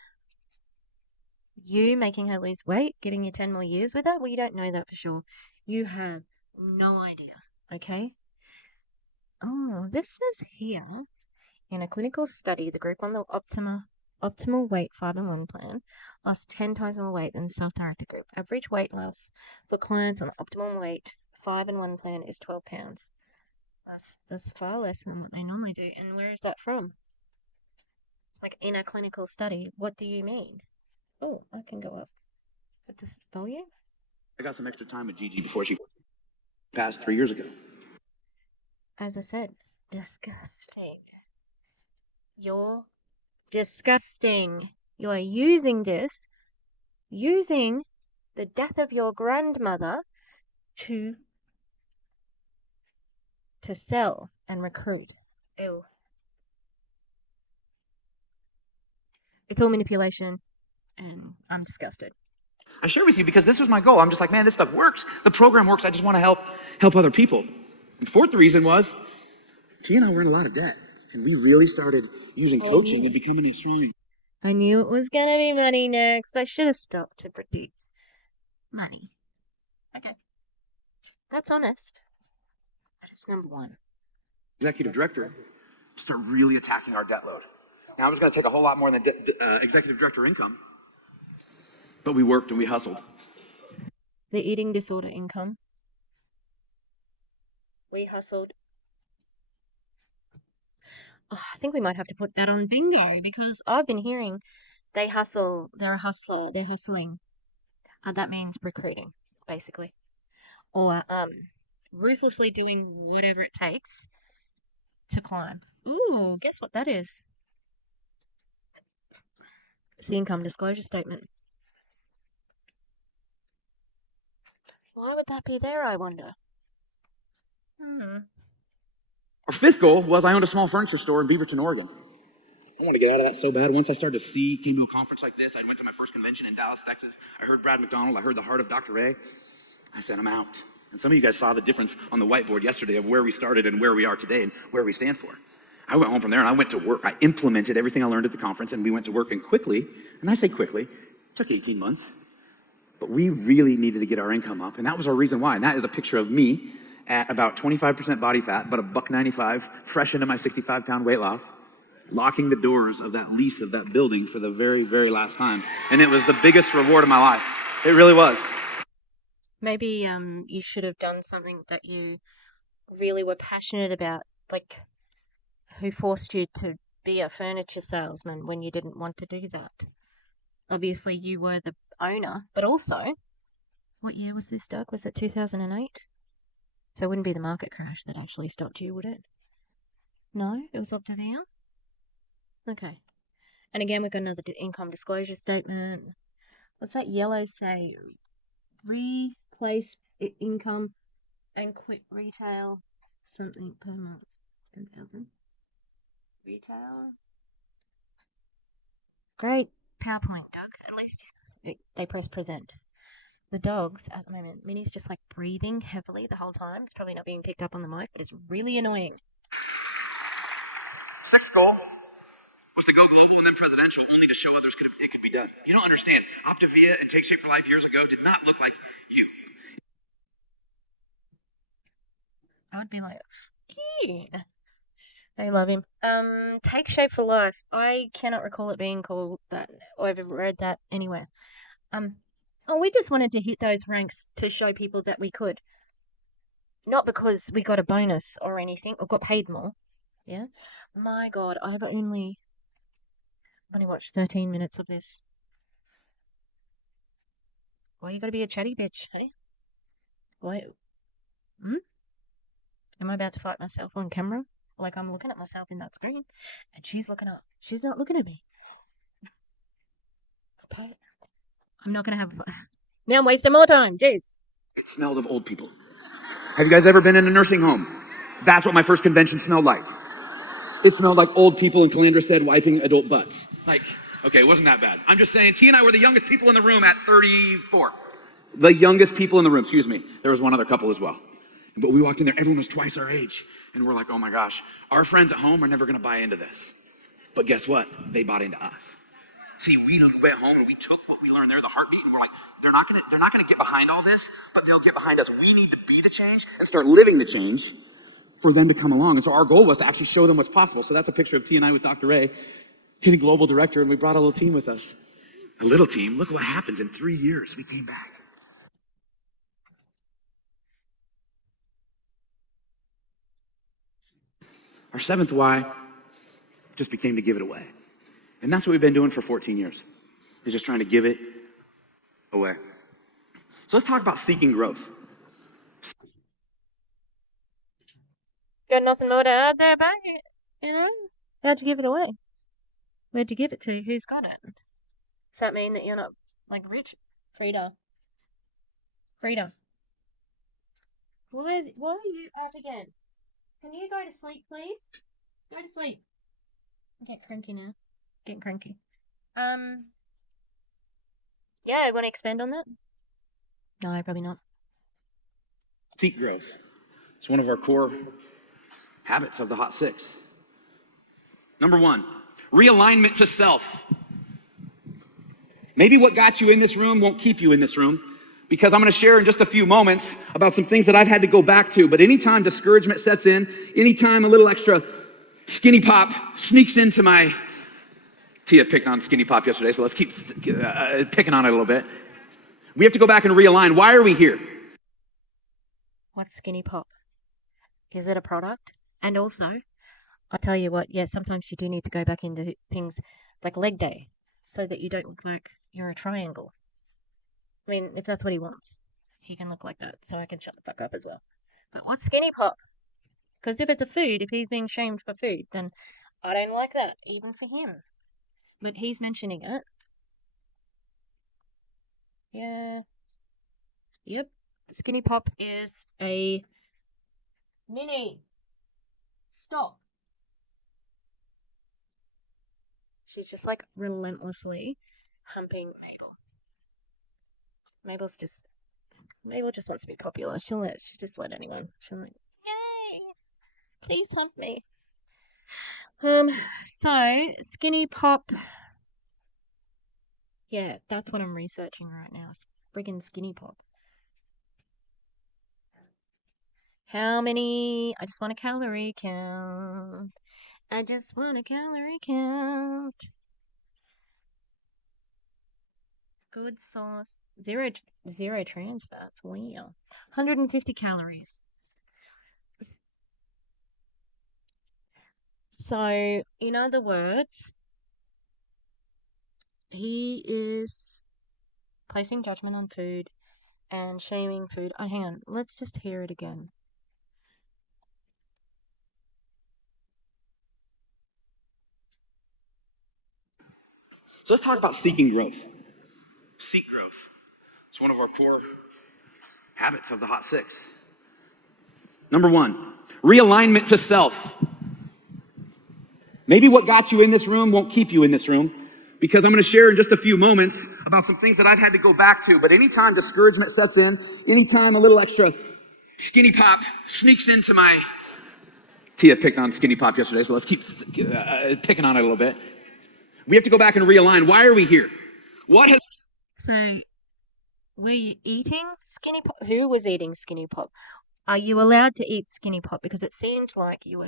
making her lose weight, giving you 10 more years with that, well, you don't know that for sure. You have no idea, okay? Oh, this says here, in a clinical study, the group on the optimal weight 5 and 1 plan lost 10 times more weight than the self-directed group. Average weight loss for clients on the optimal weight 5 and 1 plan is 12 pounds. That's far less than what they normally do. And where is that from? Like in a clinical study, what do you mean? Oh, I can go up with this volume. I got some extra time with Gigi before she passed 3 years ago. As I said, disgusting. You're disgusting. You are using the death of your grandmother to sell and recruit. Ew. It's all manipulation, and I'm disgusted. I share with you because this was my goal. I'm just like, man, this stuff works. The program works. I just want to help other people. And the fourth reason was, T and I were in a lot of debt, and we really started using coaching and becoming a strong. I knew it was gonna be money next. I should have stopped to predict money. Okay, that's honest. That is number one. Executive director, start really attacking our debt load. Now I was going to take a whole lot more than executive director income, but we worked and we hustled. The eating disorder income. We hustled. Oh, I think we might have to put that on bingo because I've been hearing they hustle. They're a hustler. They're hustling. That means recruiting, basically, or ruthlessly doing whatever it takes to climb. Ooh, guess what that is? It's the income disclosure statement. Why would that be there, I wonder? Our fifth goal was I owned a small furniture store in Beaverton, Oregon. I want to get out of that so bad. Once I started to came to a conference like this, I went to my first convention in Dallas, Texas. I heard Brad McDonald. I heard the heart of Dr. Ray. I said, I'm out. And some of you guys saw the difference on the whiteboard yesterday of where we started and where we are today and where we stand for. I went home from there and I went to work. I implemented everything I learned at the conference and we went to work, and quickly, and I say quickly, it took 18 months, but we really needed to get our income up. And that was our reason why. And that is a picture of me at about 25% body fat, but a $1.95, fresh into my 65-pound weight loss, locking the doors of that lease of that building for the very, very last time. And it was the biggest reward of my life. It really was. Maybe you should have done something that you really were passionate about, like who forced you to be a furniture salesman when you didn't want to do that. Obviously, you were the owner, but also, what year was this, Doug? Was it 2008? So it wouldn't be the market crash that actually stopped you, would it? No, it was Optavia? Okay. And again, we've got another income disclosure statement. What's that yellow say? Replace income and quit retail. Something per month. 10,000. Retail. Great PowerPoint, Doug. At least they press present. the dogs at the moment. Minnie's just like breathing heavily the whole time. It's probably not being picked up on the mic, but it's really annoying. Sixth goal was to go global and then presidential, only to show others it could be done. You don't understand. Optavia and Take Shape for Life years ago did not look like you. I would be like, yeah. I love him. Take Shape for Life. I cannot recall it being called that or ever read that anywhere. We just wanted to hit those ranks to show people that we could. Not because we got a bonus or anything or got paid more. Yeah. My God, I've only watched 13 minutes of this. Why you gotta be a chatty bitch, hey? Why? Am I about to fight myself on camera? Like I'm looking at myself in that screen, and she's looking up. She's not looking at me. Okay. I'm not gonna have. Now I'm wasting more time. Jeez. It smelled of old people. Have you guys ever been in a nursing home? That's what my first convention smelled like. It smelled like old people, and Calandra said wiping adult butts. Like, okay, it wasn't that bad. I'm just saying, T and I were the youngest people in the room at 34. The youngest people in the room, excuse me. There was one other couple as well. But we walked in there, everyone was twice our age. And we're like, oh my gosh, our friends at home are never gonna buy into this. But guess what? They bought into us. See, we went home and we took what we learned there, the heartbeat, and we're like, they're not gonna get behind all this, but they'll get behind us. We need to be the change and start living the change for them to come along. And so our goal was to actually show them what's possible. So that's a picture of T and I with Dr. Ray, hitting global director, and we brought a little team with us. A little team, look what happens in 3 years, we came back. Our seventh why just became to give it away. And that's what we've been doing for 14 years. Is just trying to give it away. So let's talk about seeking growth. Got nothing more to add there, back? You know? How'd you give it away? Where'd you give it to? Who's got it? Does that mean that you're not like rich? Frida. Why are you up again? Can you go to sleep, please? Go to sleep. Get cranky now. Getting cranky. Yeah, I want to expand on that. No, probably not. Seek growth. It's one of our core habits of the Hot Six. Number one, realignment to self. Maybe what got you in this room won't keep you in this room, because I'm going to share in just a few moments about some things that I've had to go back to. But anytime discouragement sets in, anytime a little extra skinny pop sneaks into my... Tia picked on skinny pop yesterday, so let's keep picking on it a little bit. We have to go back and realign. Why are we here? What's skinny pop? Is it a product? And also, I'll tell you what, yeah, sometimes you do need to go back into things like leg day so that you don't look like you're a triangle. I mean, if that's what he wants, he can look like that, so I can shut the fuck up as well. But what's skinny pop? Because if it's a food, if he's being shamed for food, then I don't like that, even for him. But he's mentioning it. Yeah. Yep. Skinny pop is a mini. Stop. She's just like relentlessly humping Mabel. Mabel just wants to be popular. She'll just let anyone. She'll like, yay! Please hump me. So skinny pop. Yeah, that's what I'm researching right now. Friggin' skinny pop. How many? I just want a calorie count. I just want a calorie count. Good sauce. Zero trans fats. Wow. 150 calories. So, in other words, he is placing judgment on food and shaming food. Oh, hang on. Let's just hear it again. So let's talk about seeking growth. Seek growth. It's one of our core habits of the Hot Six. Number one, realignment to self. Maybe what got you in this room won't keep you in this room, because I'm going to share in just a few moments about some things that I've had to go back to. But anytime discouragement sets in, anytime a little extra skinny pop sneaks into my... Tia picked on skinny pop yesterday, so let's keep picking on it a little bit. We have to go back and realign. Why are we here? What has... So, were you eating skinny pop? Who was eating skinny pop? Are you allowed to eat skinny pop? Because it seemed like you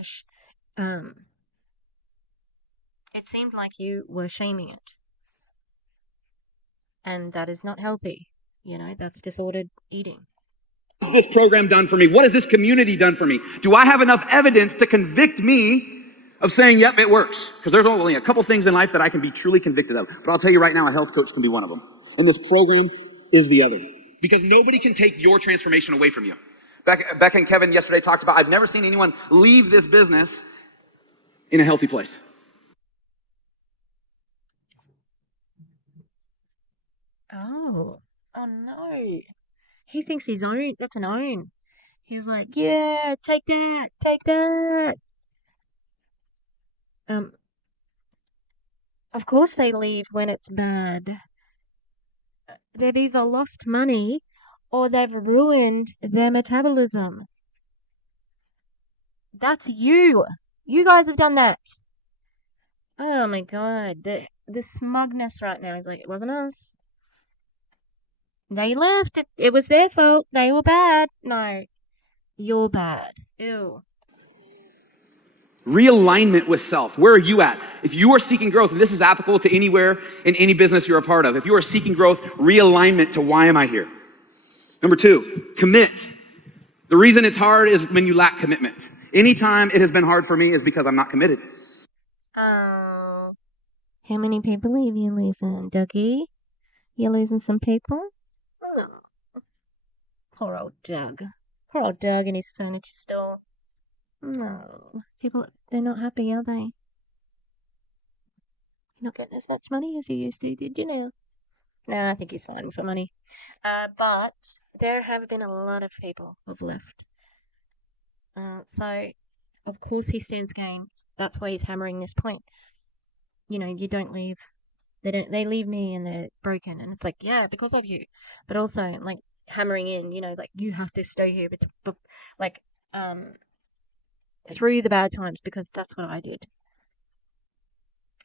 were, shaming it, and that is not healthy. You know, that's disordered eating. What has this program done for me? What has this community done for me? Do I have enough evidence to convict me of saying, yep, it works? Because there's only a couple things in life that I can be truly convicted of. But I'll tell you right now, a health coach can be one of them. And this program is the other. Because nobody can take your transformation away from you. Becca and Kevin yesterday talked about, I've never seen anyone leave this business in a healthy place. Oh no. He thinks he's own. That's an own. He's like, yeah, take that, take that. Of course they leave when it's bad. They've either lost money or they've ruined their metabolism. That's you. You guys have done that. Oh my God. The smugness right now is like, it wasn't us. They left. It was their fault. They were bad. No, you're bad. Ew. Realignment with self. Where are you at? If you are seeking growth, and this is applicable to anywhere in any business you're a part of, if you are seeking growth, realignment to why am I here? Number 2, commit. The reason it's hard is when you lack commitment. Anytime it has been hard for me is because I'm not committed. Oh. How many people are you losing, Dougie? You're losing some people? Oh. Poor old Doug. Poor old Doug in his furniture store. No. People, they're not happy, are they? You're not getting as much money as you used to, did you now? No, I think he's fine for money. But there have been a lot of people who've left. So, of course he stands gain. That's why he's hammering this point. You know, you don't leave. They leave me and they're broken. And it's like, yeah, because of you. But also, like, hammering in, you know, like, you have to stay here, through the bad times, because that's what I did.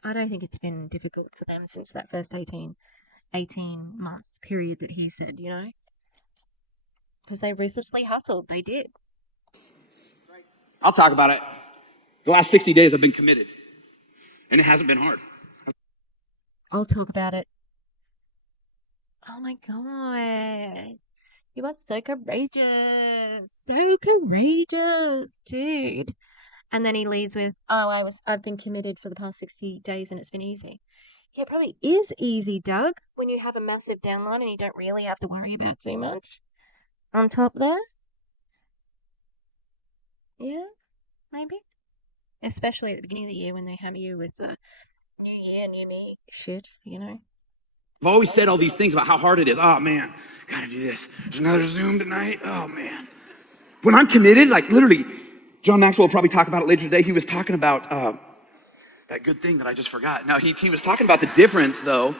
I don't think it's been difficult for them since that first 18-month period that he said, you know? Because they ruthlessly hustled. They did. I'll talk about it. The last 60 days I've been committed. And it hasn't been hard. I'll talk about it. Oh my God. You are so courageous. So courageous, dude. And then he leads with, I've been committed for the past 60 days and it's been easy. Yeah, it probably is easy, Doug, when you have a massive downline and you don't really have to worry about too much. On top there? Yeah, maybe. Especially at the beginning of the year when they hammer you with new year, new me shit, you know? I've always said all these things about how hard it is. Oh man, gotta do this. There's another Zoom tonight. Oh man. When I'm committed, like literally, John Maxwell will probably talk about it later today. He was talking about that good thing that I just forgot. Now he was talking about the difference though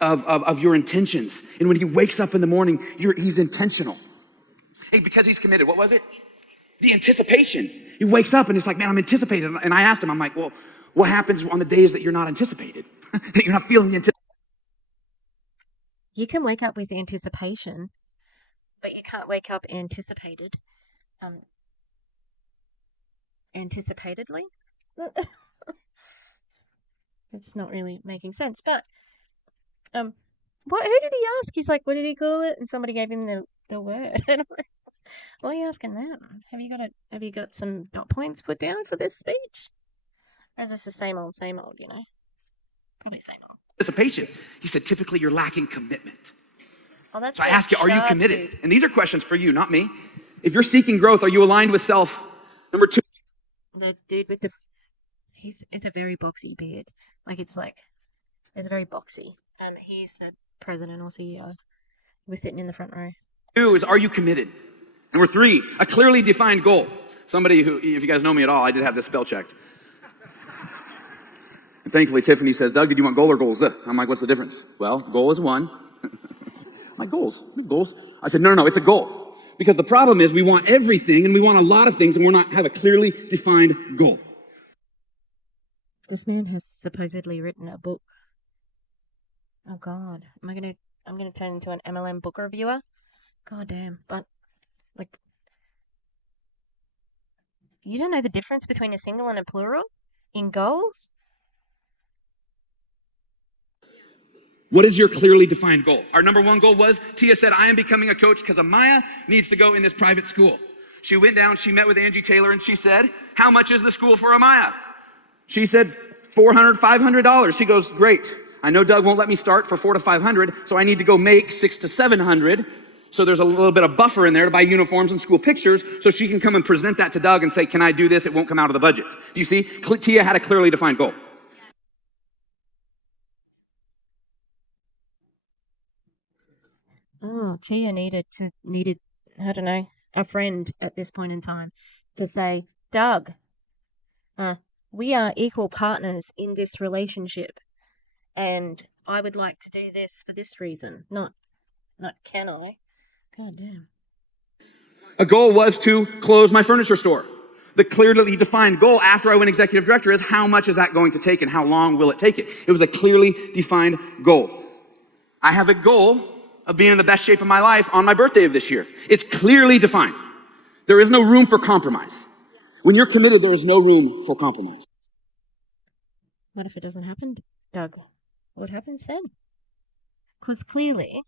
of your intentions. And when he wakes up in the morning, he's intentional. Hey, because he's committed. What was it? The anticipation. He wakes up and it's like, man, I'm anticipated. And I asked him, I'm like, well, what happens on the days that you're not anticipated? That you're not feeling the anticipation? You can wake up with anticipation, but you can't wake up anticipatedly. It's not really making sense, but who did he ask? He's like, what did he call it? And somebody gave him the word. And I'm like, why are you asking that? Have you got some dot points put down for this speech? Or is this the same old, you know? Probably same old. Anticipation. He said, typically you're lacking commitment. Oh, that's so I ask you, are you committed? Dude. And these are questions for you, not me. If you're seeking growth, are you aligned with self? Number 2. The dude with it's a very boxy beard. It's very boxy. He's the president or CEO. We're sitting in the front row. 2 is, are you committed? Number 3, a clearly defined goal. Somebody who, if you guys know me at all, I did have this spell checked. And thankfully, Tiffany says, Doug, did you want goal or goals? I'm like, what's the difference? Well, goal is one. I'm like, goals. I said, no, it's a goal. Because the problem is we want everything and we want a lot of things and we're not have a clearly defined goal. This man has supposedly written a book. Oh God, I'm gonna turn into an MLM book reviewer. God damn, but like, you don't know the difference between a single and a plural in goals? What is your clearly defined goal? Our number one goal was, Tia said, I am becoming a coach because Amaya needs to go in this private school. She went down, she met with Angie Taylor, and she said, how much is the school for Amaya? She said, $400, $500. She goes, great. I know Doug won't let me start for $400 to $500, so I need to go make $600 to $700. So there's a little bit of buffer in there to buy uniforms and school pictures so she can come and present that to Doug and say, can I do this? It won't come out of the budget. Do you see? Tia had a clearly defined goal. Oh, Tia needed, I don't know, a friend at this point in time to say, Doug, we are equal partners in this relationship, and I would like to do this for this reason. Not can I? God damn. A goal was to close my furniture store. The clearly defined goal after I went executive director is how much is that going to take and how long will it take it? It was a clearly defined goal. I have a goal of being in the best shape of my life on my birthday of this year. It's clearly defined. There is no room for compromise. When you're committed, there is no room for compromise. What if it doesn't happen, Doug? What happens then? Because clearly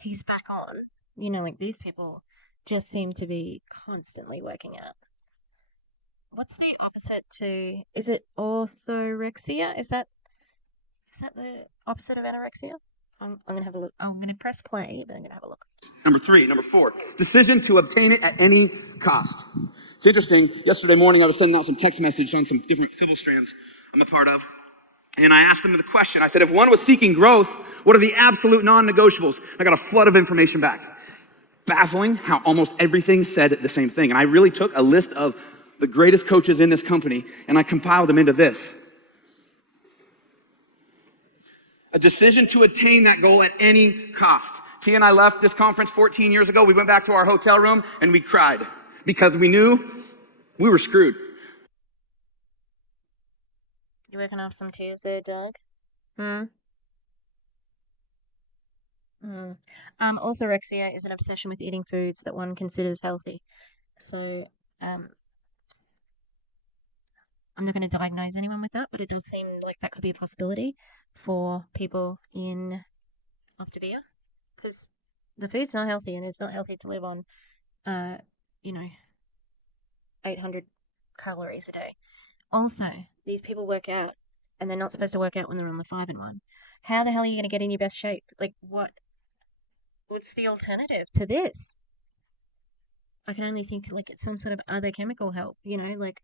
he's back on. You know, like these people just seem to be constantly working out. What's the opposite to? Is it orthorexia? Is that the opposite of anorexia? I'm gonna have a look. I'm gonna press play, but I'm gonna have a look. Number four, decision to obtain it at any cost. It's interesting. Yesterday morning, I was sending out some text messages on some different Fibble strands I'm a part of. And I asked them the question. I said, if one was seeking growth, what are the absolute non-negotiables? I got a flood of information back. Baffling how almost everything said the same thing. And I really took a list of the greatest coaches in this company and I compiled them into this. A decision to attain that goal at any cost. Tia and I left this conference 14 years ago. We went back to our hotel room and we cried because we knew we were screwed. You working off some tears there, Doug? Orthorexia is an obsession with eating foods that one considers healthy. So, I'm not going to diagnose anyone with that, but it does seem like that could be a possibility for people in Optavia, because the food's not healthy and it's not healthy to live on, you know, 800 calories a day. Also, these people work out and they're not supposed to work out when they're on the 5-in-1. How the hell are you going to get in your best shape? Like, what's the alternative to this? I can only think like it's some sort of other chemical help, like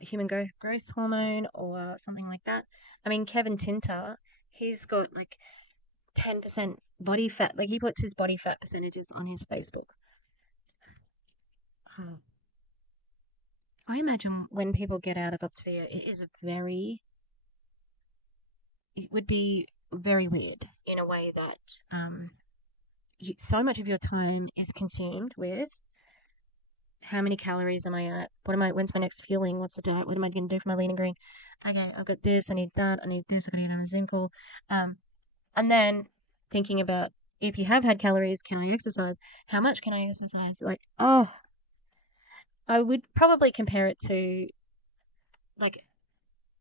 human growth hormone or something like that. I mean, Kevin Tinter, he's got like 10% body fat. Like he puts his body fat percentages on his Facebook. Oh. I imagine when people get out of Optavia, it would be very weird in a way that so much of your time is consumed with how many calories am I at? When's my next fueling? What's the diet? What am I going to do for my lean and green? Okay, I've got this, I need that, I need this, I got to get on a Zoom call. And then thinking about if you have had calories, can I exercise? How much can I exercise? Like, oh, I would probably compare it to like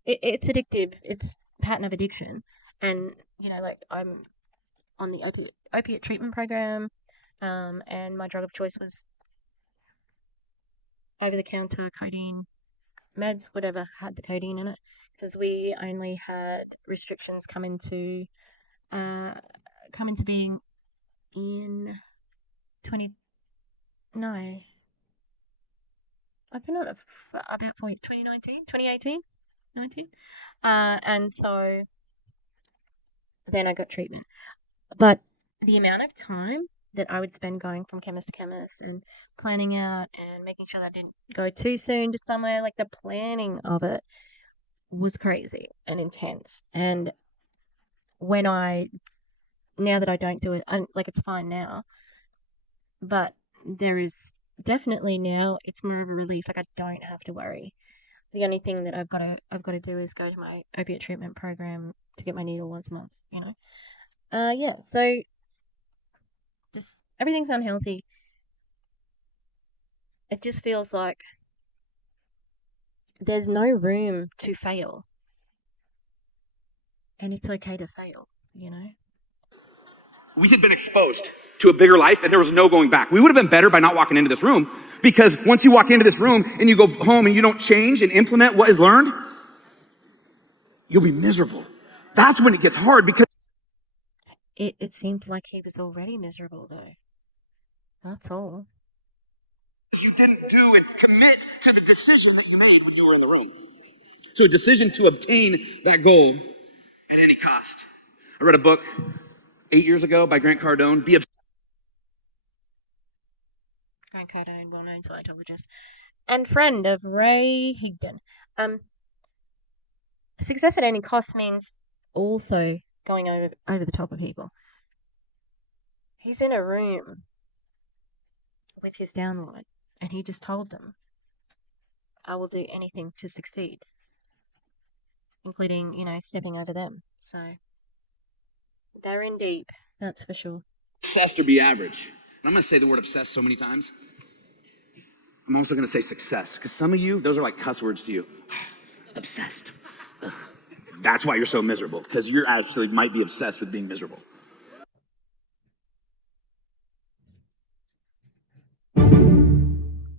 it's addictive. It's pattern of addiction. And, like I'm on the opiate treatment program, and my drug of choice was over-the-counter codeine meds, whatever had the codeine in it, because we only had restrictions come into being in 20. No, I've been on it for about 2019, 2018, 19, and so then I got treatment. But the amount of time that I would spend going from chemist to chemist and planning out and making sure that I didn't go too soon to somewhere, like the planning of it was crazy and intense. And now that I don't do it, like it's fine now, but there is definitely now it's more of a relief. Like I don't have to worry. The only thing that I've got to do is go to my opiate treatment program to get my needle once a month. Yeah. So just everything's unhealthy. It just feels like there's no room to fail, and it's okay to fail. You know. We had been exposed to a bigger life and there was no going back. We would have been better by not walking into this room, because once you walk into this room and you go home and you don't change and implement what is learned, you'll be miserable. That's when it gets hard, because It seemed like he was already miserable though. That's all. you didn't do it. Commit to the decision that you made when you were in the room. So a decision to obtain that goal at any cost. I read a book 8 years ago by Grant Cardone, Grant Cardone, well-known Scientologist and friend of Ray Higdon. Success at any cost means also going over the top of people. He's in a room with his downline, and he just told them, "I will do anything to succeed," including, stepping over them. So they're in deep, that's for sure. obsessed or be average. And I'm going to say the word obsessed so many times. I'm also going to say success, because some of you, those are like cuss words to you. Obsessed. Ugh. That's why you're so miserable, because you're actually might be obsessed with being miserable. Oh,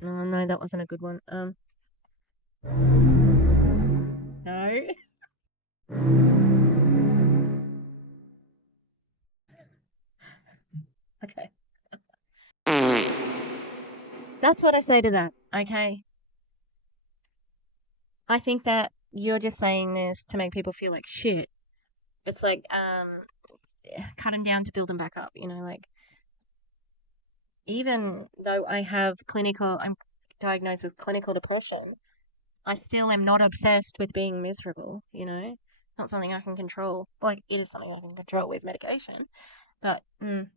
no, that wasn't a good one. No. Okay. That's what I say to that, okay? I think that you're just saying this to make people feel like shit. It's like, cut them down to build them back up, like, even though I'm diagnosed with clinical depression, I still am not obsessed with being miserable, It's not something I can control. Like, it is something I can control with medication. But, and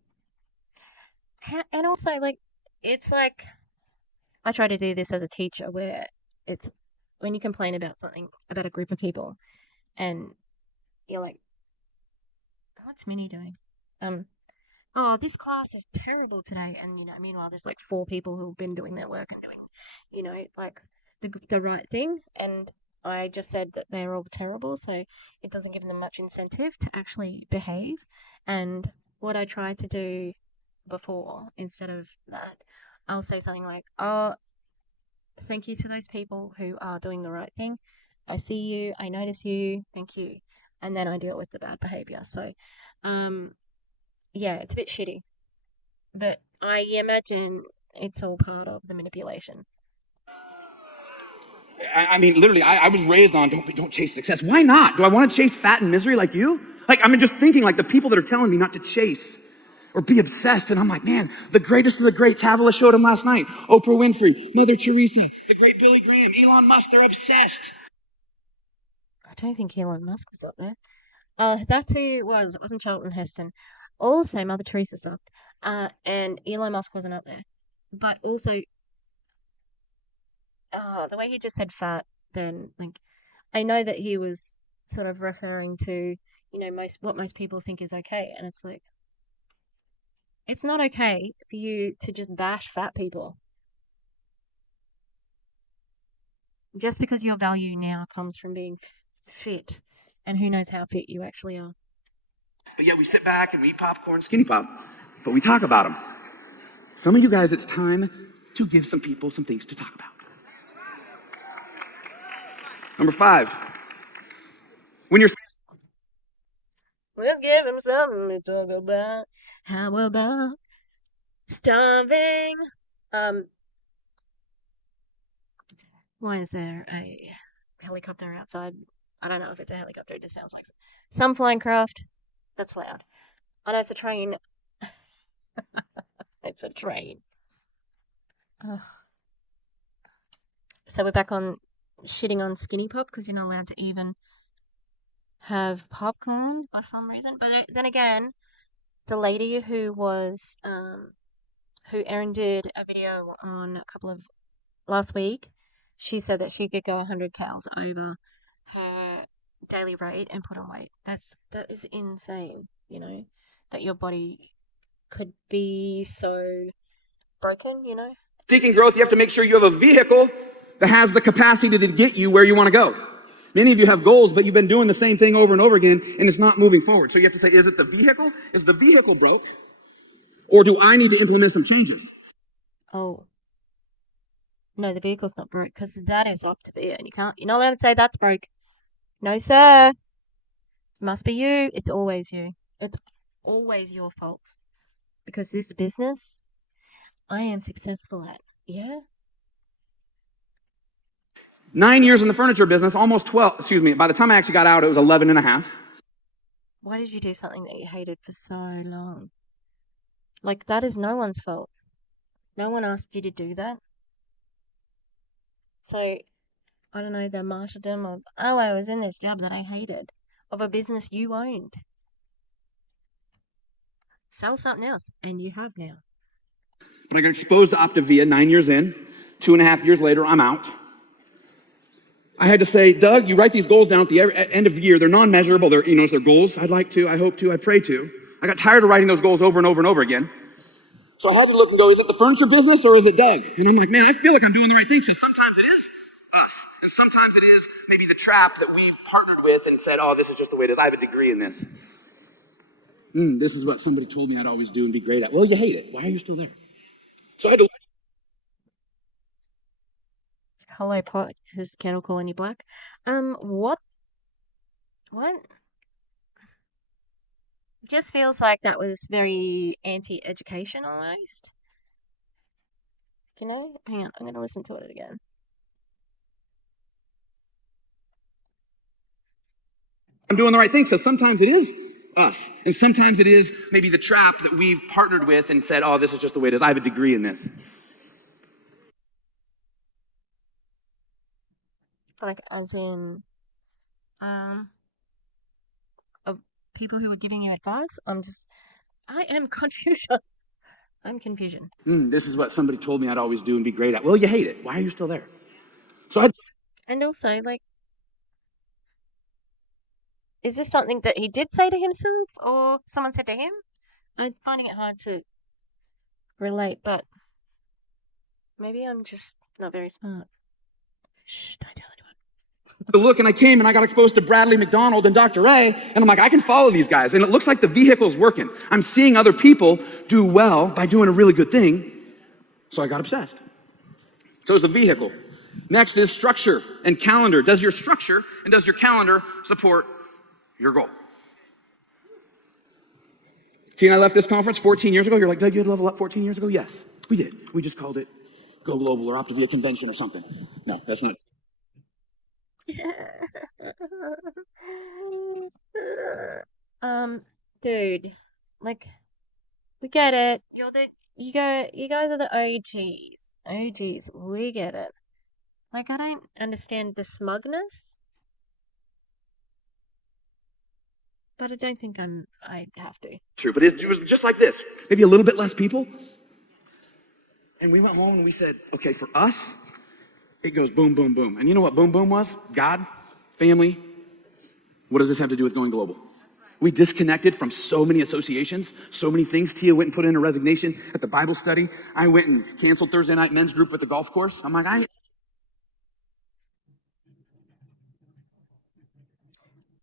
also, like, it's like, I try to do this as a teacher where it's when you complain about something, about a group of people, and you're like, what's Minnie doing? Oh, this class is terrible today. And, meanwhile, there's like four people who've been doing their work and doing, like the right thing. And I just said that they're all terrible. So it doesn't give them much incentive to actually behave. And what I try to do before, instead of that, I'll say something like, oh, thank you to those people who are doing the right thing. I see you. I notice you. Thank you. And then I deal with the bad behavior. So, yeah, it's a bit shitty. But I imagine it's all part of the manipulation. I mean, literally, I was raised on don't chase success. Why not? Do I want to chase fat and misery like you? Like, I'm just thinking like the people that are telling me not to chase or be obsessed. And I'm like, man, the greatest of the greats, Havilah showed him last night. Oprah Winfrey, Mother Teresa, the great Billy Graham, Elon Musk, they're obsessed. I don't think Elon Musk was up there. That's who it was. It wasn't Charlton Heston. Also, Mother Teresa sucked. And Elon Musk wasn't up there. But also, the way he just said fat, then, like, I know that he was sort of referring to, most people think is okay. And it's like, it's not okay for you to just bash fat people. Just because your value now comes from being fit, and who knows how fit you actually are. But yeah, we sit back and we eat popcorn, skinny pop, but we talk about them. Some of you guys, it's time to give some people some things to talk about. Number 5, when you're Let's give him something to talk about. How about starving? Why is there a helicopter outside? I don't know if it's a helicopter. It just sounds like some flying craft. That's loud. I know it's a train. It's a train. Ugh. So we're back on shitting on Skinny Pop because you're not allowed to even have popcorn for some reason. But then again, the lady who Erin did a video on a couple of last week, she said that she could go 100 calories over her daily rate and put on weight. That is insane, that your body could be so broken, Seeking growth, you have to make sure you have a vehicle that has the capacity to get you where you want to go. Many of you have goals, but you've been doing the same thing over and over again, and it's not moving forward. So you have to say, is it the vehicle? Is the vehicle broke? Or do I need to implement some changes? Oh, no, the vehicle's not broke because that is Optavia, and you're not allowed to say that's broke. No, sir. It must be you. It's always you. It's always your fault because this business I am successful at. Yeah. 9 years in the furniture business, almost 12, by the time I actually got out, it was 11 and a half. Why did you do something that you hated for so long? Like, that is no one's fault. No one asked you to do that. So, I don't know, the martyrdom of, oh, I was in this job that I hated, of a business you owned. Sell something else, and you have now. When I got exposed to Optavia 9 years in, 2.5 years later, I'm out. I had to say, Doug, you write these goals down at the end of the year. They're non-measurable. They're goals. I'd like to, I hope to, I pray to. I got tired of writing those goals over and over and over again. So I had to look and go, is it the furniture business or is it Doug? And I'm like, man, I feel like I'm doing the right thing. So sometimes it is us. And sometimes it is maybe the trap that we've partnered with and said, oh, this is just the way it is. I have a degree in this. This is what somebody told me I'd always do and be great at. Well, you hate it. Why are you still there? So I had to. Hello, pot. Is kettle calling you black? What? What? Just feels like that was very anti-education almost. Hang on, I'm gonna listen to it again. I'm doing the right thing. So sometimes it is us. And sometimes it is maybe the trap that we've partnered with and said, oh, this is just the way it is. I have a degree in this. Like, as in, of people who are giving you advice. I am confusion. I'm confusion. This is what somebody told me I'd always do and be great at. Well, you hate it. Why are you still there? So I. And also, like, is this something that he did say to himself or someone said to him? I'm finding it hard to relate, but maybe I'm just not very smart. Shh, don't tell anyone. Look, and I came and I got exposed to Bradley McDonald and Dr. Ray, and I'm like, I can follow these guys, and it looks like the vehicle's working. I'm seeing other people do well by doing a really good thing, so I got obsessed. So it's the vehicle. Next is structure and calendar. Does your structure and does your calendar support your goal? See, and I left this conference 14 years ago. You're like, Doug, you had level up 14 years ago? Yes, we did. We just called it Go Global or Optavia Convention or something. No, that's not. Dude, like, we get it. You guys are the OGs. OGs, we get it. Like, I don't understand the smugness, but I don't think I have to. True, but it was just like this. Maybe a little bit less people. And we went home and we said, okay, for us, it goes boom, boom, boom. And you know what boom, boom was? God, family. What does this have to do with going global? We disconnected from so many associations, so many things. Tia went and put in a resignation at the Bible study. I went and canceled Thursday night men's group at the golf course. I'm like,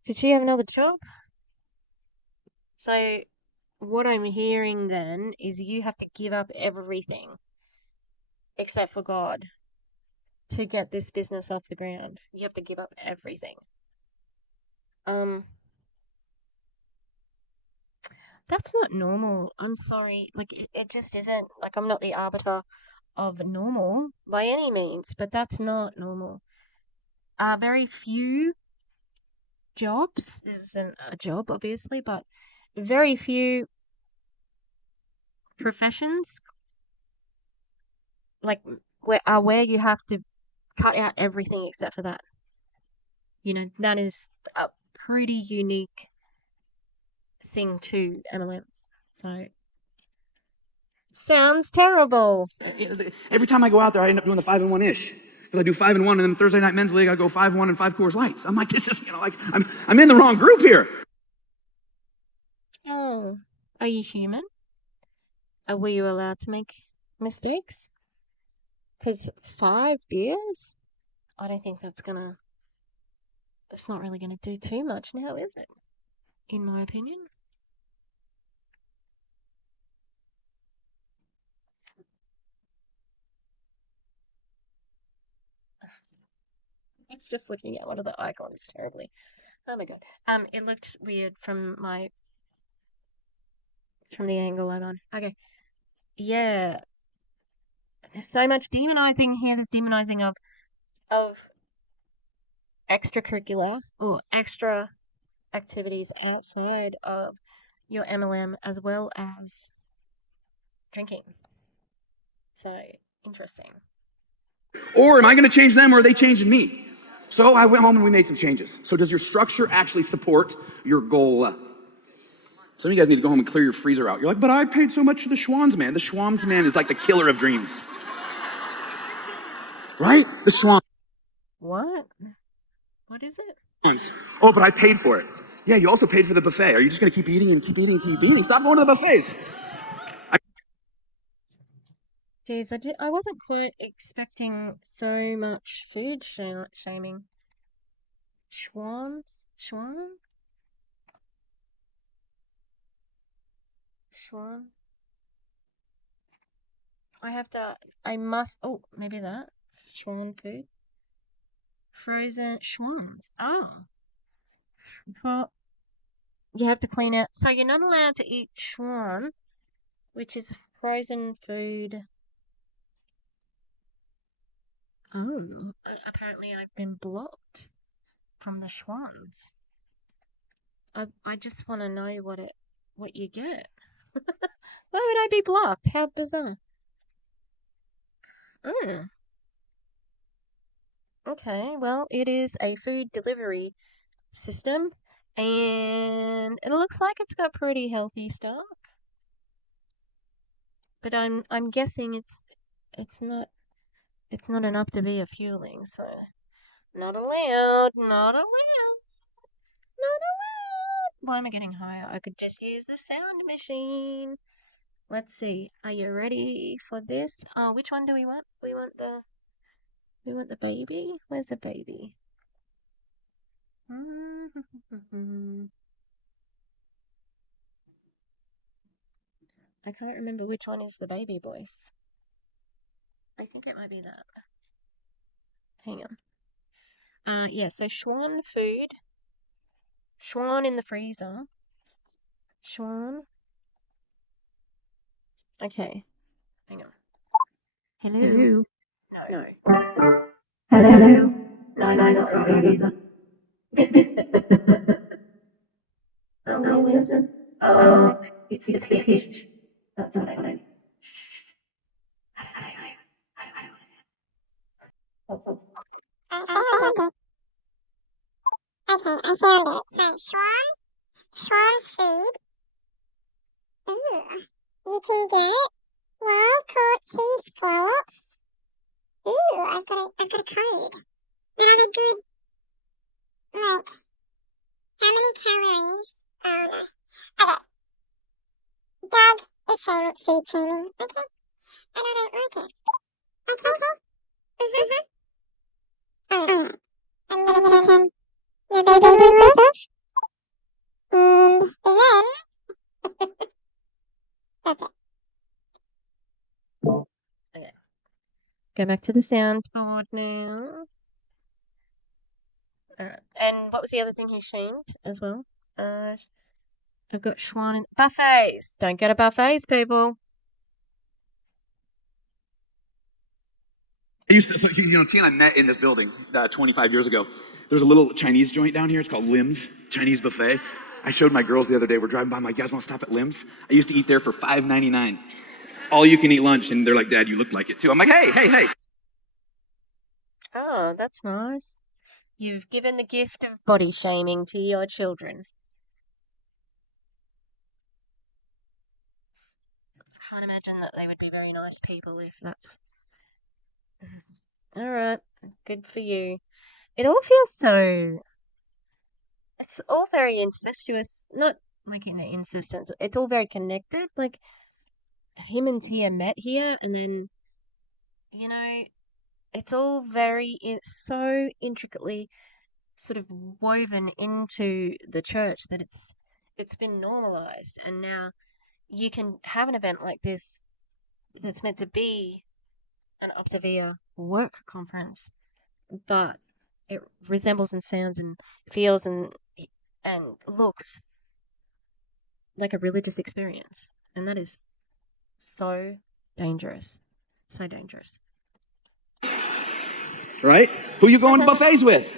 Did she have another job? So, what I'm hearing then is you have to give up everything except for God to get this business off the ground. You have to give up everything. That's not normal. I'm sorry. Like, it just isn't. Like, I'm not the arbiter of normal by any means, but that's not normal. Very few jobs, this isn't a job, obviously, but very few professions, like, where you have to cut out everything except for that. You know, that is a pretty unique thing to MLMs. So, sounds terrible. Every time I go out there, I end up doing the 5-1-ish. Because I do 5-1, and then Thursday night men's league, I go 5-1 and 5 Coors Lights. I'm like, this is, like, I'm in the wrong group here. Oh, are you human? Were you allowed to make mistakes? Because 5 beers? I don't think it's not really gonna do too much now, is it? In my opinion. It's just looking at one of the icons terribly. Oh my god. It looked weird from the angle I'm on. Okay. Yeah. There's so much demonizing here. There's demonizing of extracurricular or extra activities outside of your MLM as well as drinking. So interesting. Or am I going to change them, or are they changing me? So I went home and we made some changes. So does your structure actually support your goal? Some of you guys need to go home and clear your freezer out. You're like, but I paid so much to the Schwann's man. The Schwann's man is like the killer of dreams. Right? The Schwann. What? What is it? Oh, but I paid for it. Yeah, you also paid for the buffet. Are you just going to keep eating and keep eating and keep eating? Stop going to the buffets. Jeez, I wasn't quite expecting so much food shaming. Schwans? Schwan? Schwan? I must, oh, maybe that. Schwan food. Frozen schwans. Oh. Well, you have to clean it. So you're not allowed to eat schwan, which is frozen food. Oh, apparently I've been blocked from the Schwans. I just want to know what you get. Why would I be blocked? How bizarre. Mm. Okay, well, it is a food delivery system, and it looks like it's got pretty healthy stuff. But I'm guessing it's not an Optavia fueling, so not allowed, not allowed, not allowed. Why am I getting higher? I could just use the sound machine. Let's see. Are you ready for this? Oh, which one do we want? We want the baby. Where's the baby? I can't remember which one is the baby voice. I think it might be that. Hang on. Yeah, so Schwan food. Schwan in the freezer. Schwan. Okay. Hang on. Hello. No. Hello. No, that's not either. Oh, where's it? Oh, it's the fish. That's what I mean. Okay, I found it. So, Schwann's food. Ooh, you can get wild caught sea scallops. Ooh, I've got a code. Really good. Like, how many calories? Okay. Doug is shaming food shaming. Okay. And I don't like it. Okay. Oh. I'm gonna tell him the baby first. And then that's it. Okay. Go back to the soundboard now. Alright. And what was the other thing he shamed as well? I've got Schwan in buffets. Don't go to buffets, people. I used to, so, T and I met in this building 25 years ago. There's a little Chinese joint down here. It's called Lim's Chinese Buffet. I showed my girls the other day. We're driving by. I'm like, you guys want to stop at Lim's? I used to eat there for— all you can eat lunch. And they're like, Dad, you look like it too. I'm like, hey. Oh, that's nice. You've given the gift of body shaming to your children. Can't imagine that they would be very nice people if that's. All right, good for you. It all feels so. It's all very incestuous. Not like in the incest sense. It's all very connected. Like him and Tia met here, and then you know, it's all it's so intricately sort of woven into the church that it's been normalized, and now you can have an event like this that's meant to be an Optavia work conference, but it resembles and sounds and feels and looks like a religious experience, and that is so dangerous, so dangerous. Right? Who you going to buffets with?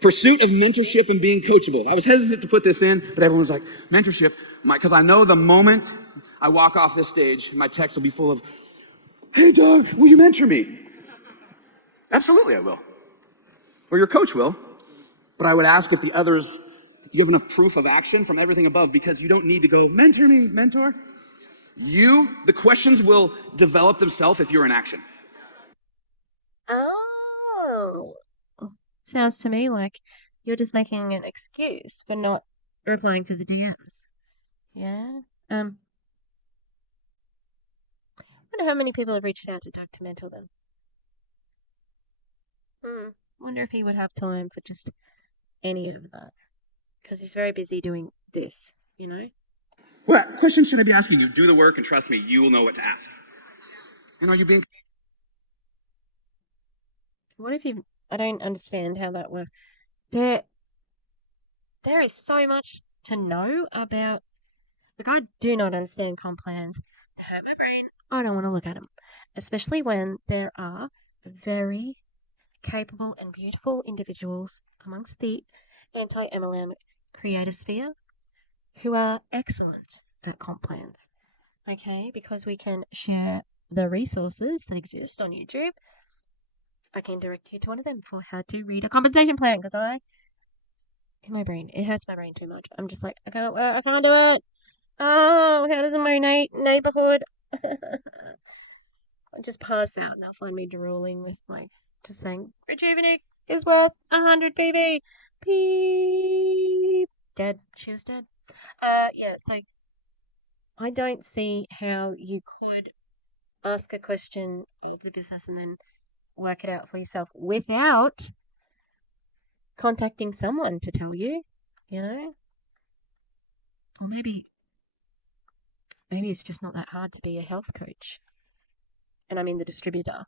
Pursuit of mentorship and being coachable. I was hesitant to put this in, but everyone was like, mentorship. Because I know the moment I walk off this stage, my text will be full of, hey, Doug, will you mentor me? Absolutely, I will. Or your coach will. But I would ask if the others, you have enough proof of action from everything above, because you don't need to go, mentor me, mentor. The questions will develop themselves if you're in action. Oh, sounds to me like you're just making an excuse for not replying to the DMs. Yeah. Wonder how many people have reached out to Doug to mentor them. Wonder if he would have time for just any of that, because he's very busy doing this, you know? What questions should I be asking you? Do the work and trust me, you will know what to ask. And are you being... What if you? I don't understand how that works. There, there is so much to know about. Like, I do not understand comp plans. They hurt my brain. I don't want to look at them, especially when there are very capable and beautiful individuals amongst the anti-MLM creator sphere who are excellent at comp plans. Okay, because we can share the resources that exist on YouTube. I can direct you to one of them for how to read a compensation plan, because in my brain, it hurts my brain too much. I'm just like, I can't do it. Oh, how does my neighborhood? I'll just pass out and they'll find me drooling with just saying, Rejuvenate is worth 100 PV. Beep. Dead. She was dead. Yeah, so I don't see how you could ask a question of the business and then work it out for yourself without contacting someone to tell you, you know? Or maybe it's just not that hard to be a health coach. And I mean the distributor,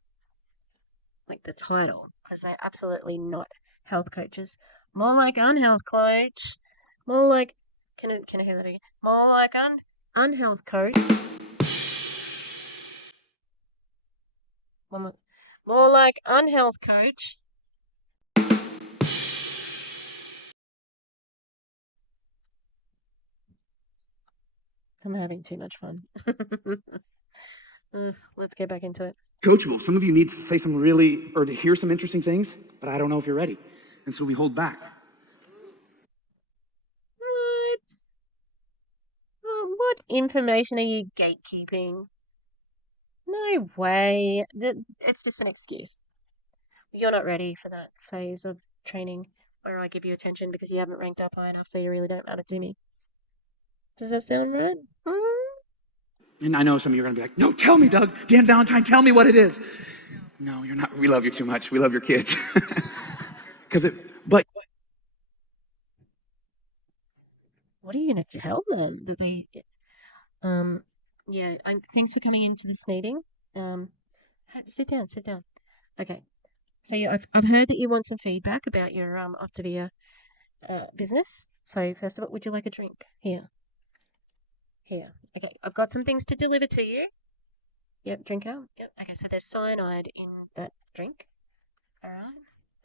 like the title, because they're absolutely not health coaches. More like unhealth coach. More like, can I hear that again? More like unhealth coach. More like unhealth coach. I'm having too much fun. Let's get back into it. Coachable. Some of you need to say some really, or to hear some interesting things, but I don't know if you're ready. And so we hold back. What? What information are you gatekeeping? No way. It's just an excuse. You're not ready for that phase of training where I give you attention because you haven't ranked up high enough, so you really don't matter to me. Does that sound right? And I know some of you are going to be like, no, tell me, Doug. Dan Valentine, tell me what it is. No, you're not. We love you too much. We love your kids. But What are you going to tell them that they? Yeah. Thanks for coming into this meeting. Sit down. Sit down. Okay. So I've heard that you want some feedback about your Optavia business. So first of all, would you like a drink? Here. Okay. I've got some things to deliver to you. Yep. Drink it up. Yep. Okay. So there's cyanide in that drink. All right.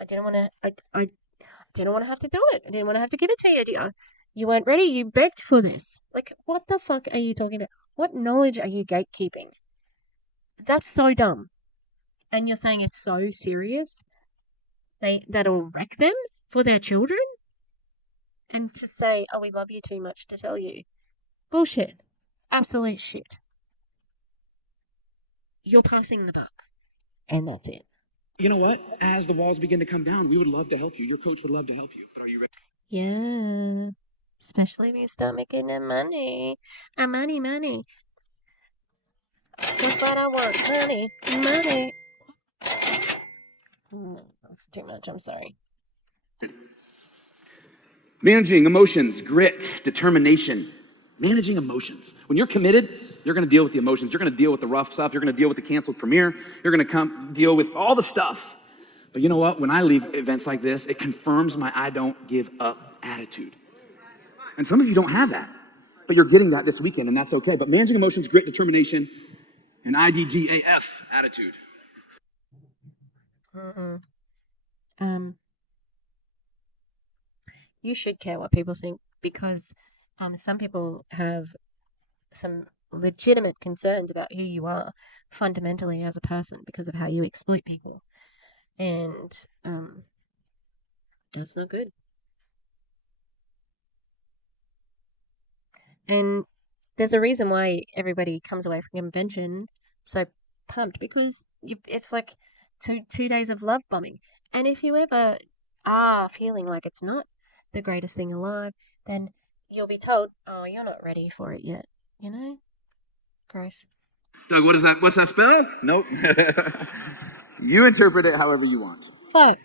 I didn't want to. I didn't want to have to do it. I didn't want to have to give it to you, dear. You weren't ready. You begged for this. Like, what the fuck are you talking about? What knowledge are you gatekeeping? That's so dumb. and you're saying it's so serious, that'll wreck them for their children? And to say, oh, we love you too much to tell you. Bullshit. Absolute shit. You're passing the buck. And that's it. You know what? As the walls begin to come down, we would love to help you. Your coach would love to help you. But are you ready? Yeah. Especially when you start making the money. Money. That's what I want. Money. That's too much. I'm sorry. Managing emotions, grit, determination. Managing emotions. When you're committed, you're going to deal with the emotions. You're going to deal with the rough stuff. You're going to deal with the canceled premiere. You're going to deal with all the stuff. But you know what? When I leave events like this, it confirms my I don't give up attitude. And some of you don't have that, but you're getting that this weekend, and that's okay. But managing emotions, grit, determination, and IDGAF attitude. You should care what people think, because some people have some legitimate concerns about who you are fundamentally as a person because of how you exploit people. And that's not good. And there's a reason why everybody comes away from convention so pumped, because it's like two days of love bombing. And if you ever are feeling like it's not the greatest thing alive, then you'll be told, oh, you're not ready for it yet. You know? Gross. Doug, what is that? What's that spell? Nope. You interpret it however you want. Fuck.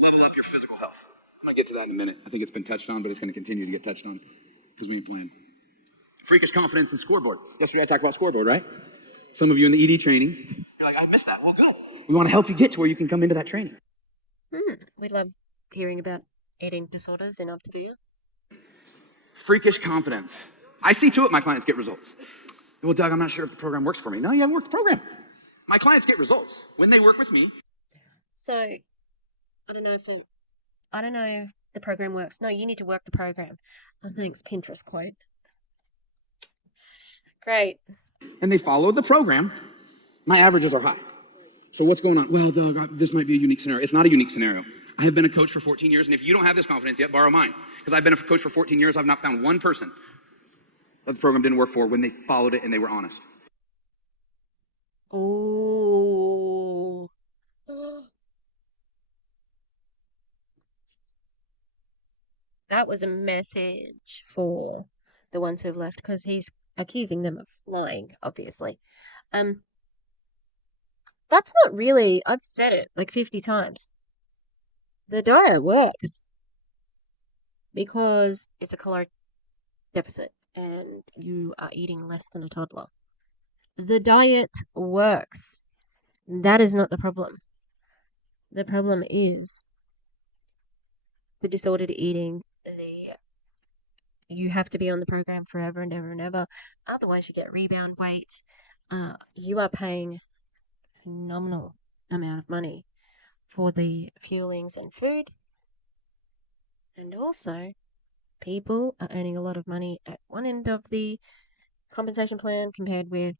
Level up your physical health. I'm going to get to that in a minute. I think it's been touched on, but it's going to continue to get touched on because we ain't playing. Freakish confidence and scoreboard. Yesterday I talked about scoreboard, right? Some of you in the ED training, you're like, I missed that. Well, good. We want to help you get to where you can come into that training. We love hearing about eating disorders in Optavia. Freakish confidence. I see to it my clients get results. Well, Doug, I'm not sure if the program works for me. No, you haven't worked the program. My clients get results when they work with me. So, I don't know if the program works. No, you need to work the program. Oh, thanks, Pinterest quote. Great. And they follow the program. My averages are high. So what's going on? Well, Doug, this might be a unique scenario. It's not a unique scenario. I have been a coach for 14 years, and if you don't have this confidence yet, borrow mine. Because I've been a coach for 14 years, I've not found one person that the program didn't work for when they followed it and they were honest. Oh. That was a message for the ones who've left, because he's accusing them of lying, obviously. That's not really, I've said it like 50 times. The diet works because it's a caloric deficit and you are eating less than a toddler. The diet works. That is not the problem. The problem is the disordered eating. You have to be on the program forever and ever and ever. Otherwise, you get rebound weight. You are paying a phenomenal amount of money for the fuelings and food. And also, people are earning a lot of money at one end of the compensation plan compared with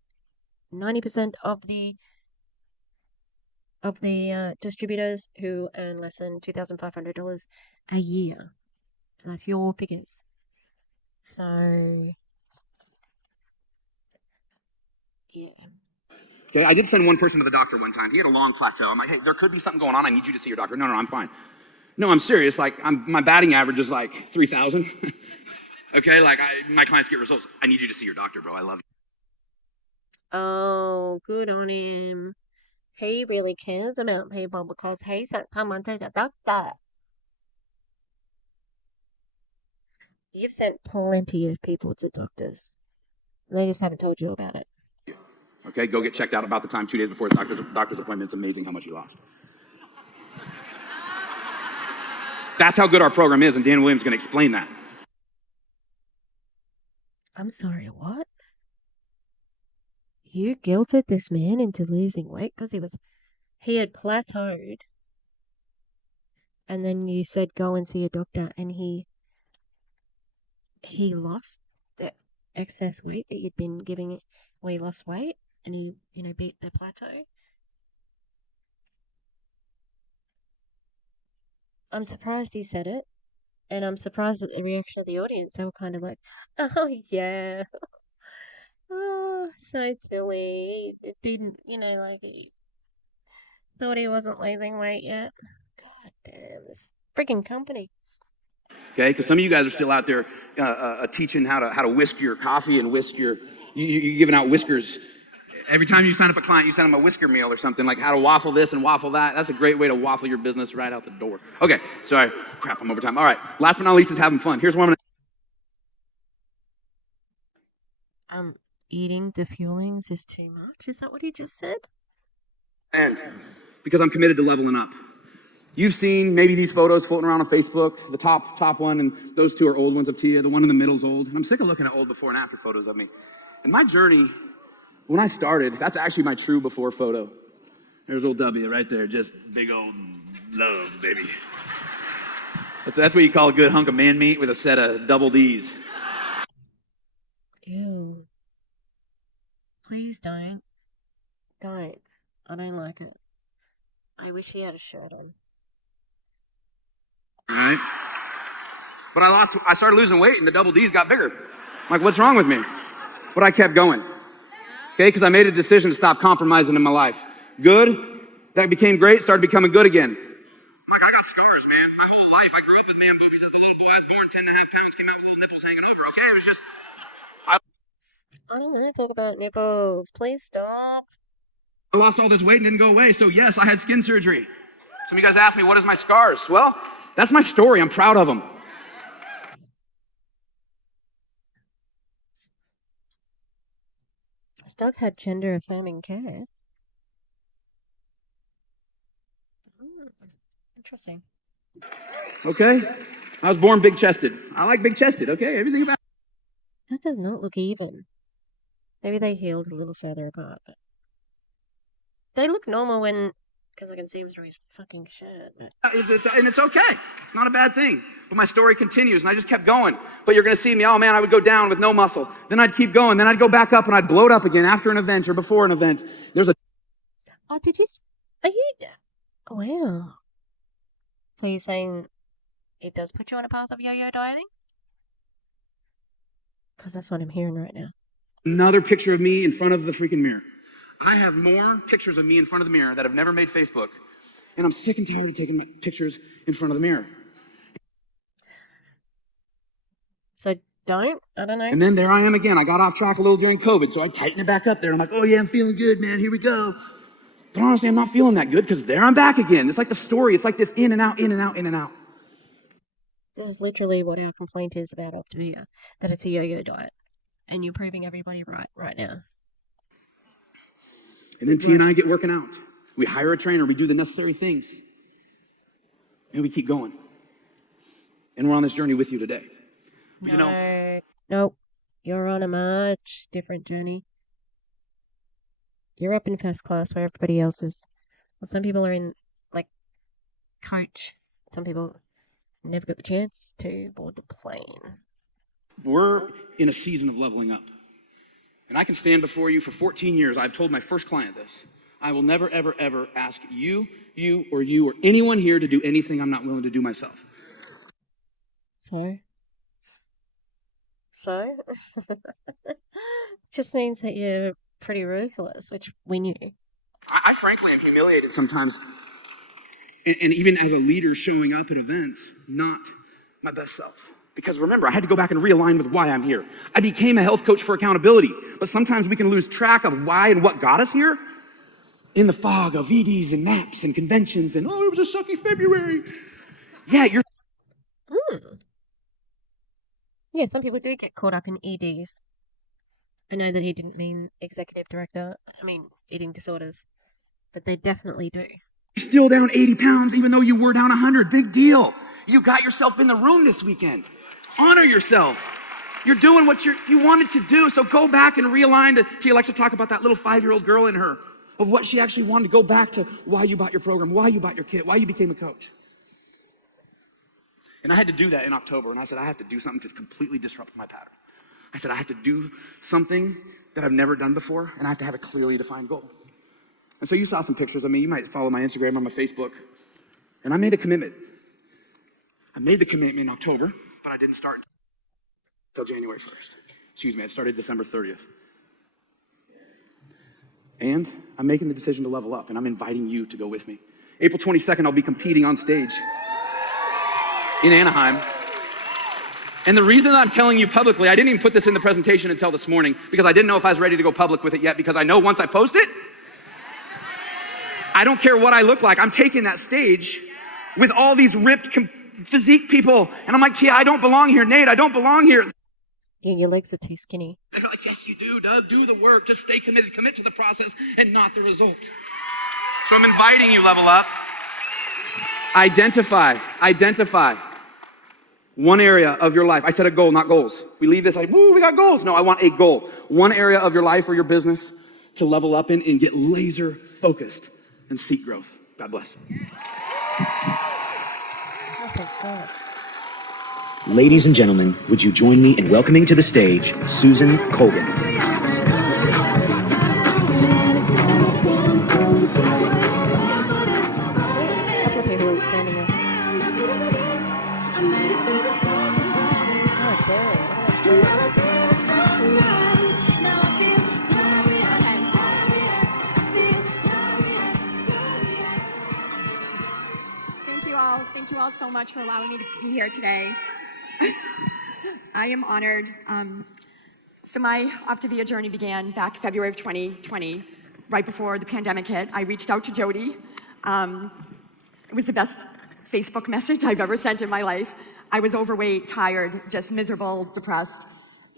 90% of the distributors who earn less than $2,500 a year. And that's your figures. So, yeah. Okay, I did send one person to the doctor one time. He had a long plateau. I'm like, hey, there could be something going on. I need you to see your doctor. No, I'm fine. No, I'm serious. Like, my batting average is like 3,000. Okay, like my clients get results. I need you to see your doctor, bro. I love you. Oh, good on him. He really cares about people because he sent someone to the doctor. You've sent plenty of people to doctors. They just haven't told you about it. Okay, go get checked out about the time 2 days before the doctor's appointment. It's amazing how much you lost. That's how good our program is, and Dan Williams is going to explain that. I'm sorry, what? You guilted this man into losing weight because he had plateaued, and then you said go and see a doctor, and he lost the excess weight that you'd been giving it, well, he lost weight, and he beat the plateau. I'm surprised he said it, and I'm surprised at the reaction of the audience. They were kind of like, "Oh yeah, oh so silly." It didn't, like he thought he wasn't losing weight yet. God damn, this freaking company. Okay, because some of you guys are still out there teaching how to whisk your coffee and whisk your, you're giving out whiskers. Every time you sign up a client, you send them a whisker meal or something, like how to waffle this and waffle that. That's a great way to waffle your business right out the door. Okay, sorry, crap, I'm over time. All right, last but not least is having fun. Here's what I'm gonna... Eating the fuelings is too much? Is that what he just said? end, because I'm committed to leveling up. You've seen maybe these photos floating around on Facebook, the top one, and those two are old ones of Tia. The one in the middle is old. And I'm sick of looking at old before and after photos of me. And my journey, when I started, that's actually my true before photo. There's old W right there, just big old love, baby. That's what you call a good hunk of man meat with a set of double D's. Ew. Please don't. Don't. I don't like it. I wish he had a shirt on. All right? But I started losing weight and the double D's got bigger. I'm like, what's wrong with me? But I kept going. Okay, because I made a decision to stop compromising in my life. Good, that became great, started becoming good again. I'm like, I got scars, man. My whole life, I grew up with man boobies as a little boy. I was born 10.5 pounds, came out with little nipples hanging over. Okay, it was just... I don't want to talk about nipples. Please stop. I lost all this weight and didn't go away, so yes, I had skin surgery. Some of you guys asked me, what is my scars? Well, that's my story. I'm proud of them. Doug had gender affirming care. Interesting. Okay. I was born big chested. I like big chested, okay? Everything about That does not look even. Maybe they healed a little further apart, but they look normal when, because I can see him through his fucking shirt. But... and it's okay. It's not a bad thing. But my story continues, and I just kept going. But you're going to see me, oh man, I would go down with no muscle. Then I'd keep going. Then I'd go back up, and I'd bloat up again after an event or before an event. There's a... Oh, did you... Are you... Oh, wow. So you're saying it does put you on a path of yo-yo dieting? Because that's what I'm hearing right now. Another picture of me in front of the freaking mirror. I have more pictures of me in front of the mirror that have never made Facebook. And I'm sick and tired of taking my pictures in front of the mirror. So I don't know. And then there I am again. I got off track a little during COVID, so I tightened it back up there. I'm like, oh yeah, I'm feeling good, man. Here we go. But honestly, I'm not feeling that good because there I'm back again. It's like the story. It's like this in and out, in and out, in and out. This is literally what our complaint is about Optavia, that it's a yo-yo diet. And you're proving everybody right now. And then T and I get working out. We hire a trainer. We do the necessary things. And we keep going. And we're on this journey with you today. But Nope. You're on a much different journey. You're up in first class where everybody else is. Well, some people are in, like, coach. Some people never got the chance to board the plane. We're in a season of leveling up. And I can stand before you for 14 years. I've told my first client this. I will never, ever, ever ask you, or anyone here to do anything I'm not willing to do myself. So? Just means that you're pretty ruthless, which we knew. I frankly am humiliated sometimes. And even as a leader showing up at events, not my best self. Because remember, I had to go back and realign with why I'm here. I became a health coach for accountability. But sometimes we can lose track of why and what got us here in the fog of EDs and naps and conventions and, oh, it was a sucky February. Yeah, you're... Yeah, some people do get caught up in EDs. I know that he didn't mean executive director. I mean eating disorders. But they definitely do. You're still down 80 pounds even though you were down 100. Big deal. You got yourself in the room this weekend. Honor yourself. You're doing what you wanted to do. So go back and realign. She likes to talk about that little 5-year-old girl in her, of what she actually wanted to go back to, why you bought your program, why you bought your kit, why you became a coach. And I had to do that in October. And I said, I have to do something to completely disrupt my pattern. I said, I have to do something that I've never done before. And I have to have a clearly defined goal. And so you saw some pictures of me. You might follow my Instagram or my Facebook. And I made a commitment I made the commitment in October, but I didn't start until January 1st. Excuse me, I started December 30th. And I'm making the decision to level up, and I'm inviting you to go with me. April 22nd, I'll be competing on stage in Anaheim. And the reason I'm telling you publicly, I didn't even put this in the presentation until this morning because I didn't know if I was ready to go public with it yet, because I know once I post it, I don't care what I look like. I'm taking that stage with all these ripped physique people. And I'm like, Tia, I don't belong here. Nate, I don't belong here. Yeah, your legs are too skinny. They're like, yes, you do, Doug. Do the work. Just stay committed. Commit to the process and not the result. So I'm inviting you, level up. Identify one area of your life. I said a goal, not goals. We leave this like, woo, we got goals. No, I want a goal. One area of your life or your business to level up in and get laser focused and seek growth. God bless. Oh, thank God. Ladies and gentlemen, would you join me in welcoming to the stage Susan Colgan? Thank you all so much for allowing me to be here today. I am honored. So my Optavia journey began back February of 2020, right before the pandemic hit. I reached out to Jody. It was the best Facebook message I've ever sent in my life. I was overweight, tired, just miserable, depressed.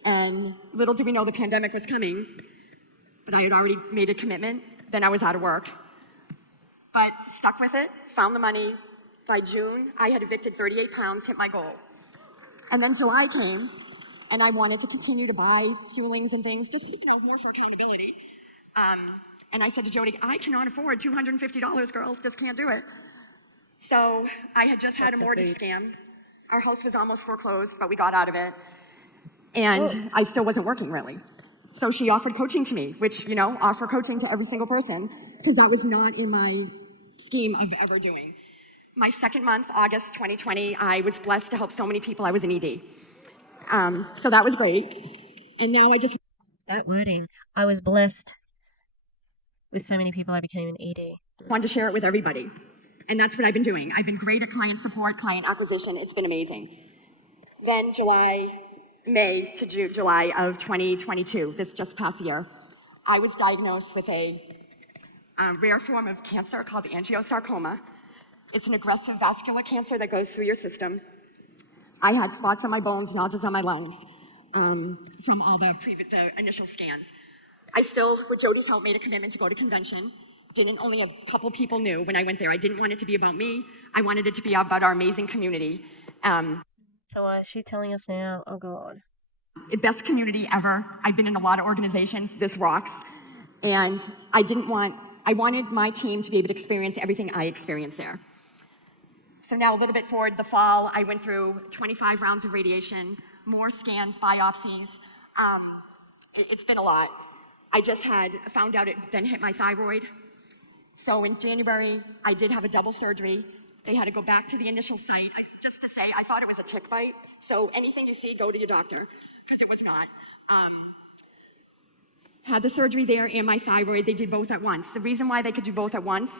And little did we know the pandemic was coming, but I had already made a commitment. Then I was out of work. But stuck with it, found the money. By June, I had evicted 38 pounds, hit my goal. And then July came, and I wanted to continue to buy fuelings and things, just more for accountability. And I said to Jody, I cannot afford $250, girl, just can't do it. So I had just had a mortgage scam. Our house was almost foreclosed, but we got out of it. And I still wasn't working really. So she offered coaching to me, which, offer coaching to every single person, because that was not in my scheme of ever doing. My second month, August 2020, I was blessed to help so many people. I was an ED. So that was great. And now That wording. I was blessed with so many people I became an ED. wanted to share it with everybody. And that's what I've been doing. I've been great at client support, client acquisition. It's been amazing. Then May to July of 2022, this just past year, I was diagnosed with a rare form of cancer called angiosarcoma. It's an aggressive vascular cancer that goes through your system. I had spots on my bones, nodules on my lungs from all the initial scans. I still, with Jody's help, made a commitment to go to convention. Only a couple people knew when I went there. I didn't want it to be about me. I wanted it to be about our amazing community. So why is she telling us now? Oh, God. Best community ever. I've been in a lot of organizations. This rocks. And I wanted my team to be able to experience everything I experienced there. So now a little bit forward, the fall, I went through 25 rounds of radiation, more scans, biopsies. It's been a lot. I just found out it then hit my thyroid. So in January, I did have a double surgery. They had to go back to the initial site just to say, I thought it was a tick bite. So anything you see, go to your doctor, because it was not. Had the surgery there and my thyroid. They did both at once. The reason why they could do both at once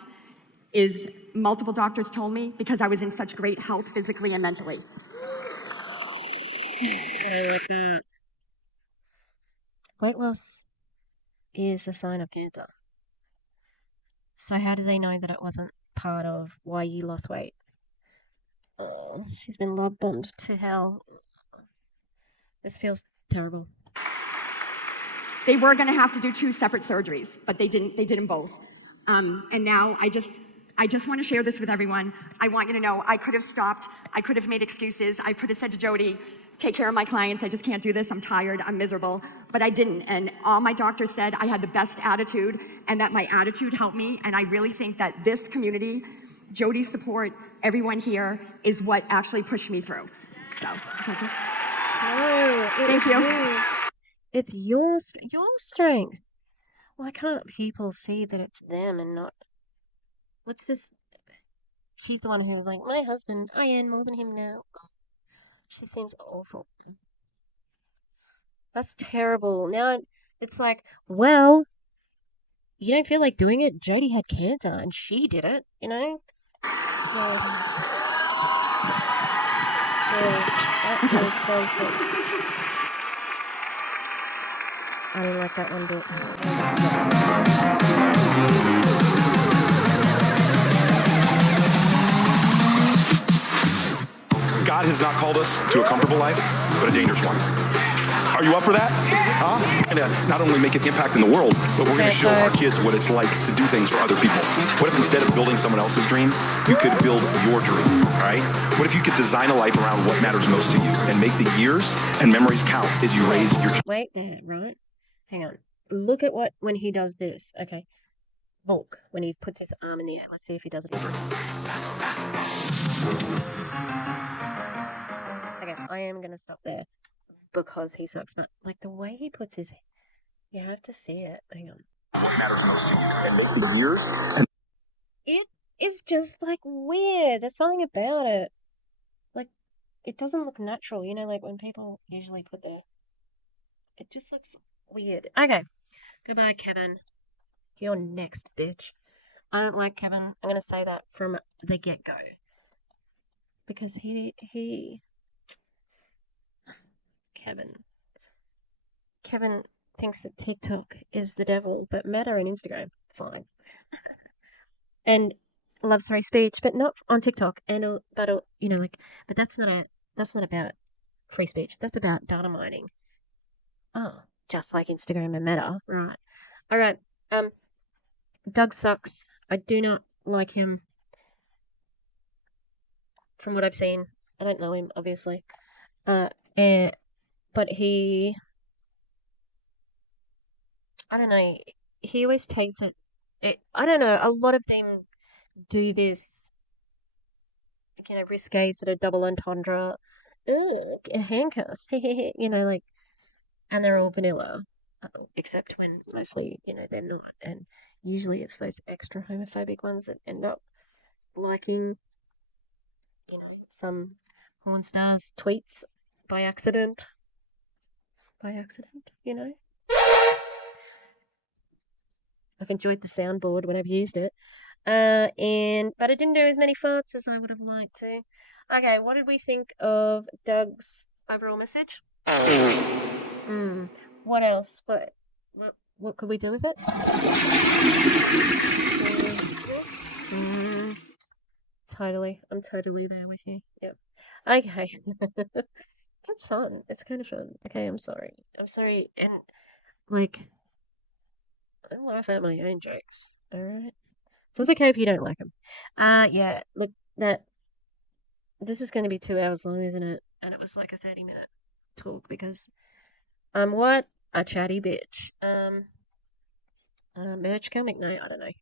is multiple doctors told me because I was in such great health physically and mentally. I like that. Weight loss is a sign of cancer. So how do they know that it wasn't part of why you lost weight? Oh, she's been love bombed to hell. This feels terrible. They were going to have to do 2 separate surgeries, but they didn't. They did them both. And now I just want to share this with everyone. I want you to know I could have stopped. I could have made excuses. I could have said to Jody, take care of my clients. I just can't do this. I'm tired. I'm miserable. But I didn't. And all my doctors said I had the best attitude and that my attitude helped me. And I really think that this community, Jody's support, everyone here is what actually pushed me through. So, thank you. No, Thank you. It's your strength. Why can't people see that it's them and not... What's this she's the one who was like, my husband, I earn more than him now. She seems awful. That's terrible. Now it's like, well, you don't feel like doing it. Jodie had cancer and she did it, you know? Yes. That was very cool. I didn't like that one bit. God has not called us to a comfortable life, but a dangerous one. Are you up for that? Huh? And not only make an impact in the world, but we're going to show our kids what it's like to do things for other people. What if instead of building someone else's dream, you could build your dream, all right? What if you could design a life around what matters most to you and make the years and memories count as you raise your children? Wait there, right? Hang on. Look at when he does this. Okay. Volk, when he puts his arm in the air. Let's see if he does it again. Okay, I am going to stop there because he sucks. But, like, the way he puts his... You have to see it. Hang on. What matters most to you and make the years. It is just, like, weird. There's something about it. Like, it doesn't look natural. You know, like, when people usually put their... It just looks weird. Okay. Goodbye, Kevin. You're next, bitch. I don't like Kevin. I'm going to say that from the get-go. Because Kevin thinks that TikTok is the devil, but Meta and Instagram, fine. And loves free speech, but not on TikTok. And but you know, like, but that's not about free speech. That's about data mining. Oh, just like Instagram and Meta, right? All right. Doug sucks. I do not like him. From what I've seen, I don't know him, obviously. But I don't know. He always takes it. I don't know. A lot of them do this, you know, risque sort of double entendre. Ugh, handcuffs. You know, like, and they're all vanilla, except when mostly, you know, they're not. And usually it's those extra homophobic ones that end up liking, you know, some porn stars' tweets by accident. By accident, you know. I've enjoyed the soundboard when I've used it. But I didn't do as many farts as I would have liked to. Okay, what did we think of Doug's overall message? What else? What could we do with it? Totally. I'm totally there with you. Yep. Okay. That's fun. It's kind of fun. Okay, I'm sorry. I'm sorry. And, like, I laugh at my own jokes. Alright? So it's okay if you don't like them. Yeah, look, this is going to be 2 hours long, isn't it? And it was like a 30-minute talk because I'm what? A chatty bitch. Merch coming? No, I don't know.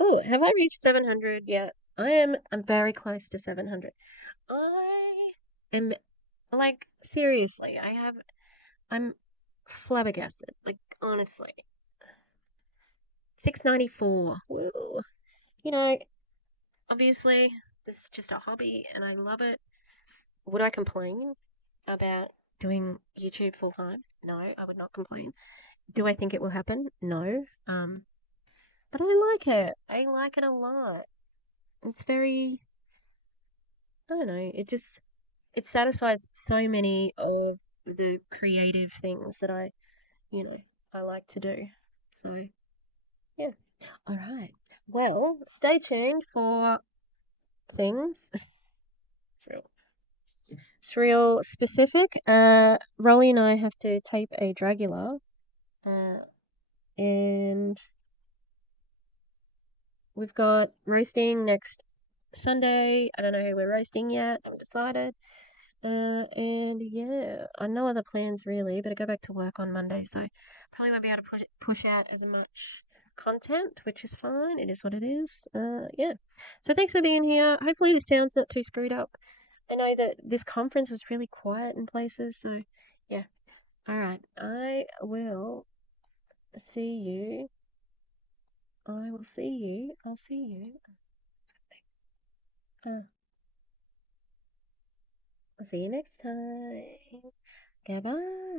Oh, have I reached 700 yet? I'm very close to 700. I am, like, seriously, I'm flabbergasted. Like, honestly. 694. Woo. You know, obviously, this is just a hobby and I love it. Would I complain about doing YouTube full time? No, I would not complain. Do I think it will happen? No. But I like it. I like it a lot. It's very, I don't know, it satisfies so many of the creative things that I like to do. So, yeah. All right. Well, stay tuned for things. It's real specific. Rolly and I have to tape a Dragula, and we've got roasting next Sunday. I don't know who we're roasting yet. I haven't decided. And yeah, no other plans really, but I go back to work on Monday, so probably won't be able to push out as much content, which is fine. It is what it is. Yeah. So thanks for being here. Hopefully the sound's not too screwed up. I know that this conference was really quiet in places, so yeah. All right. See you. I'll see you I'll see you next time. Goodbye.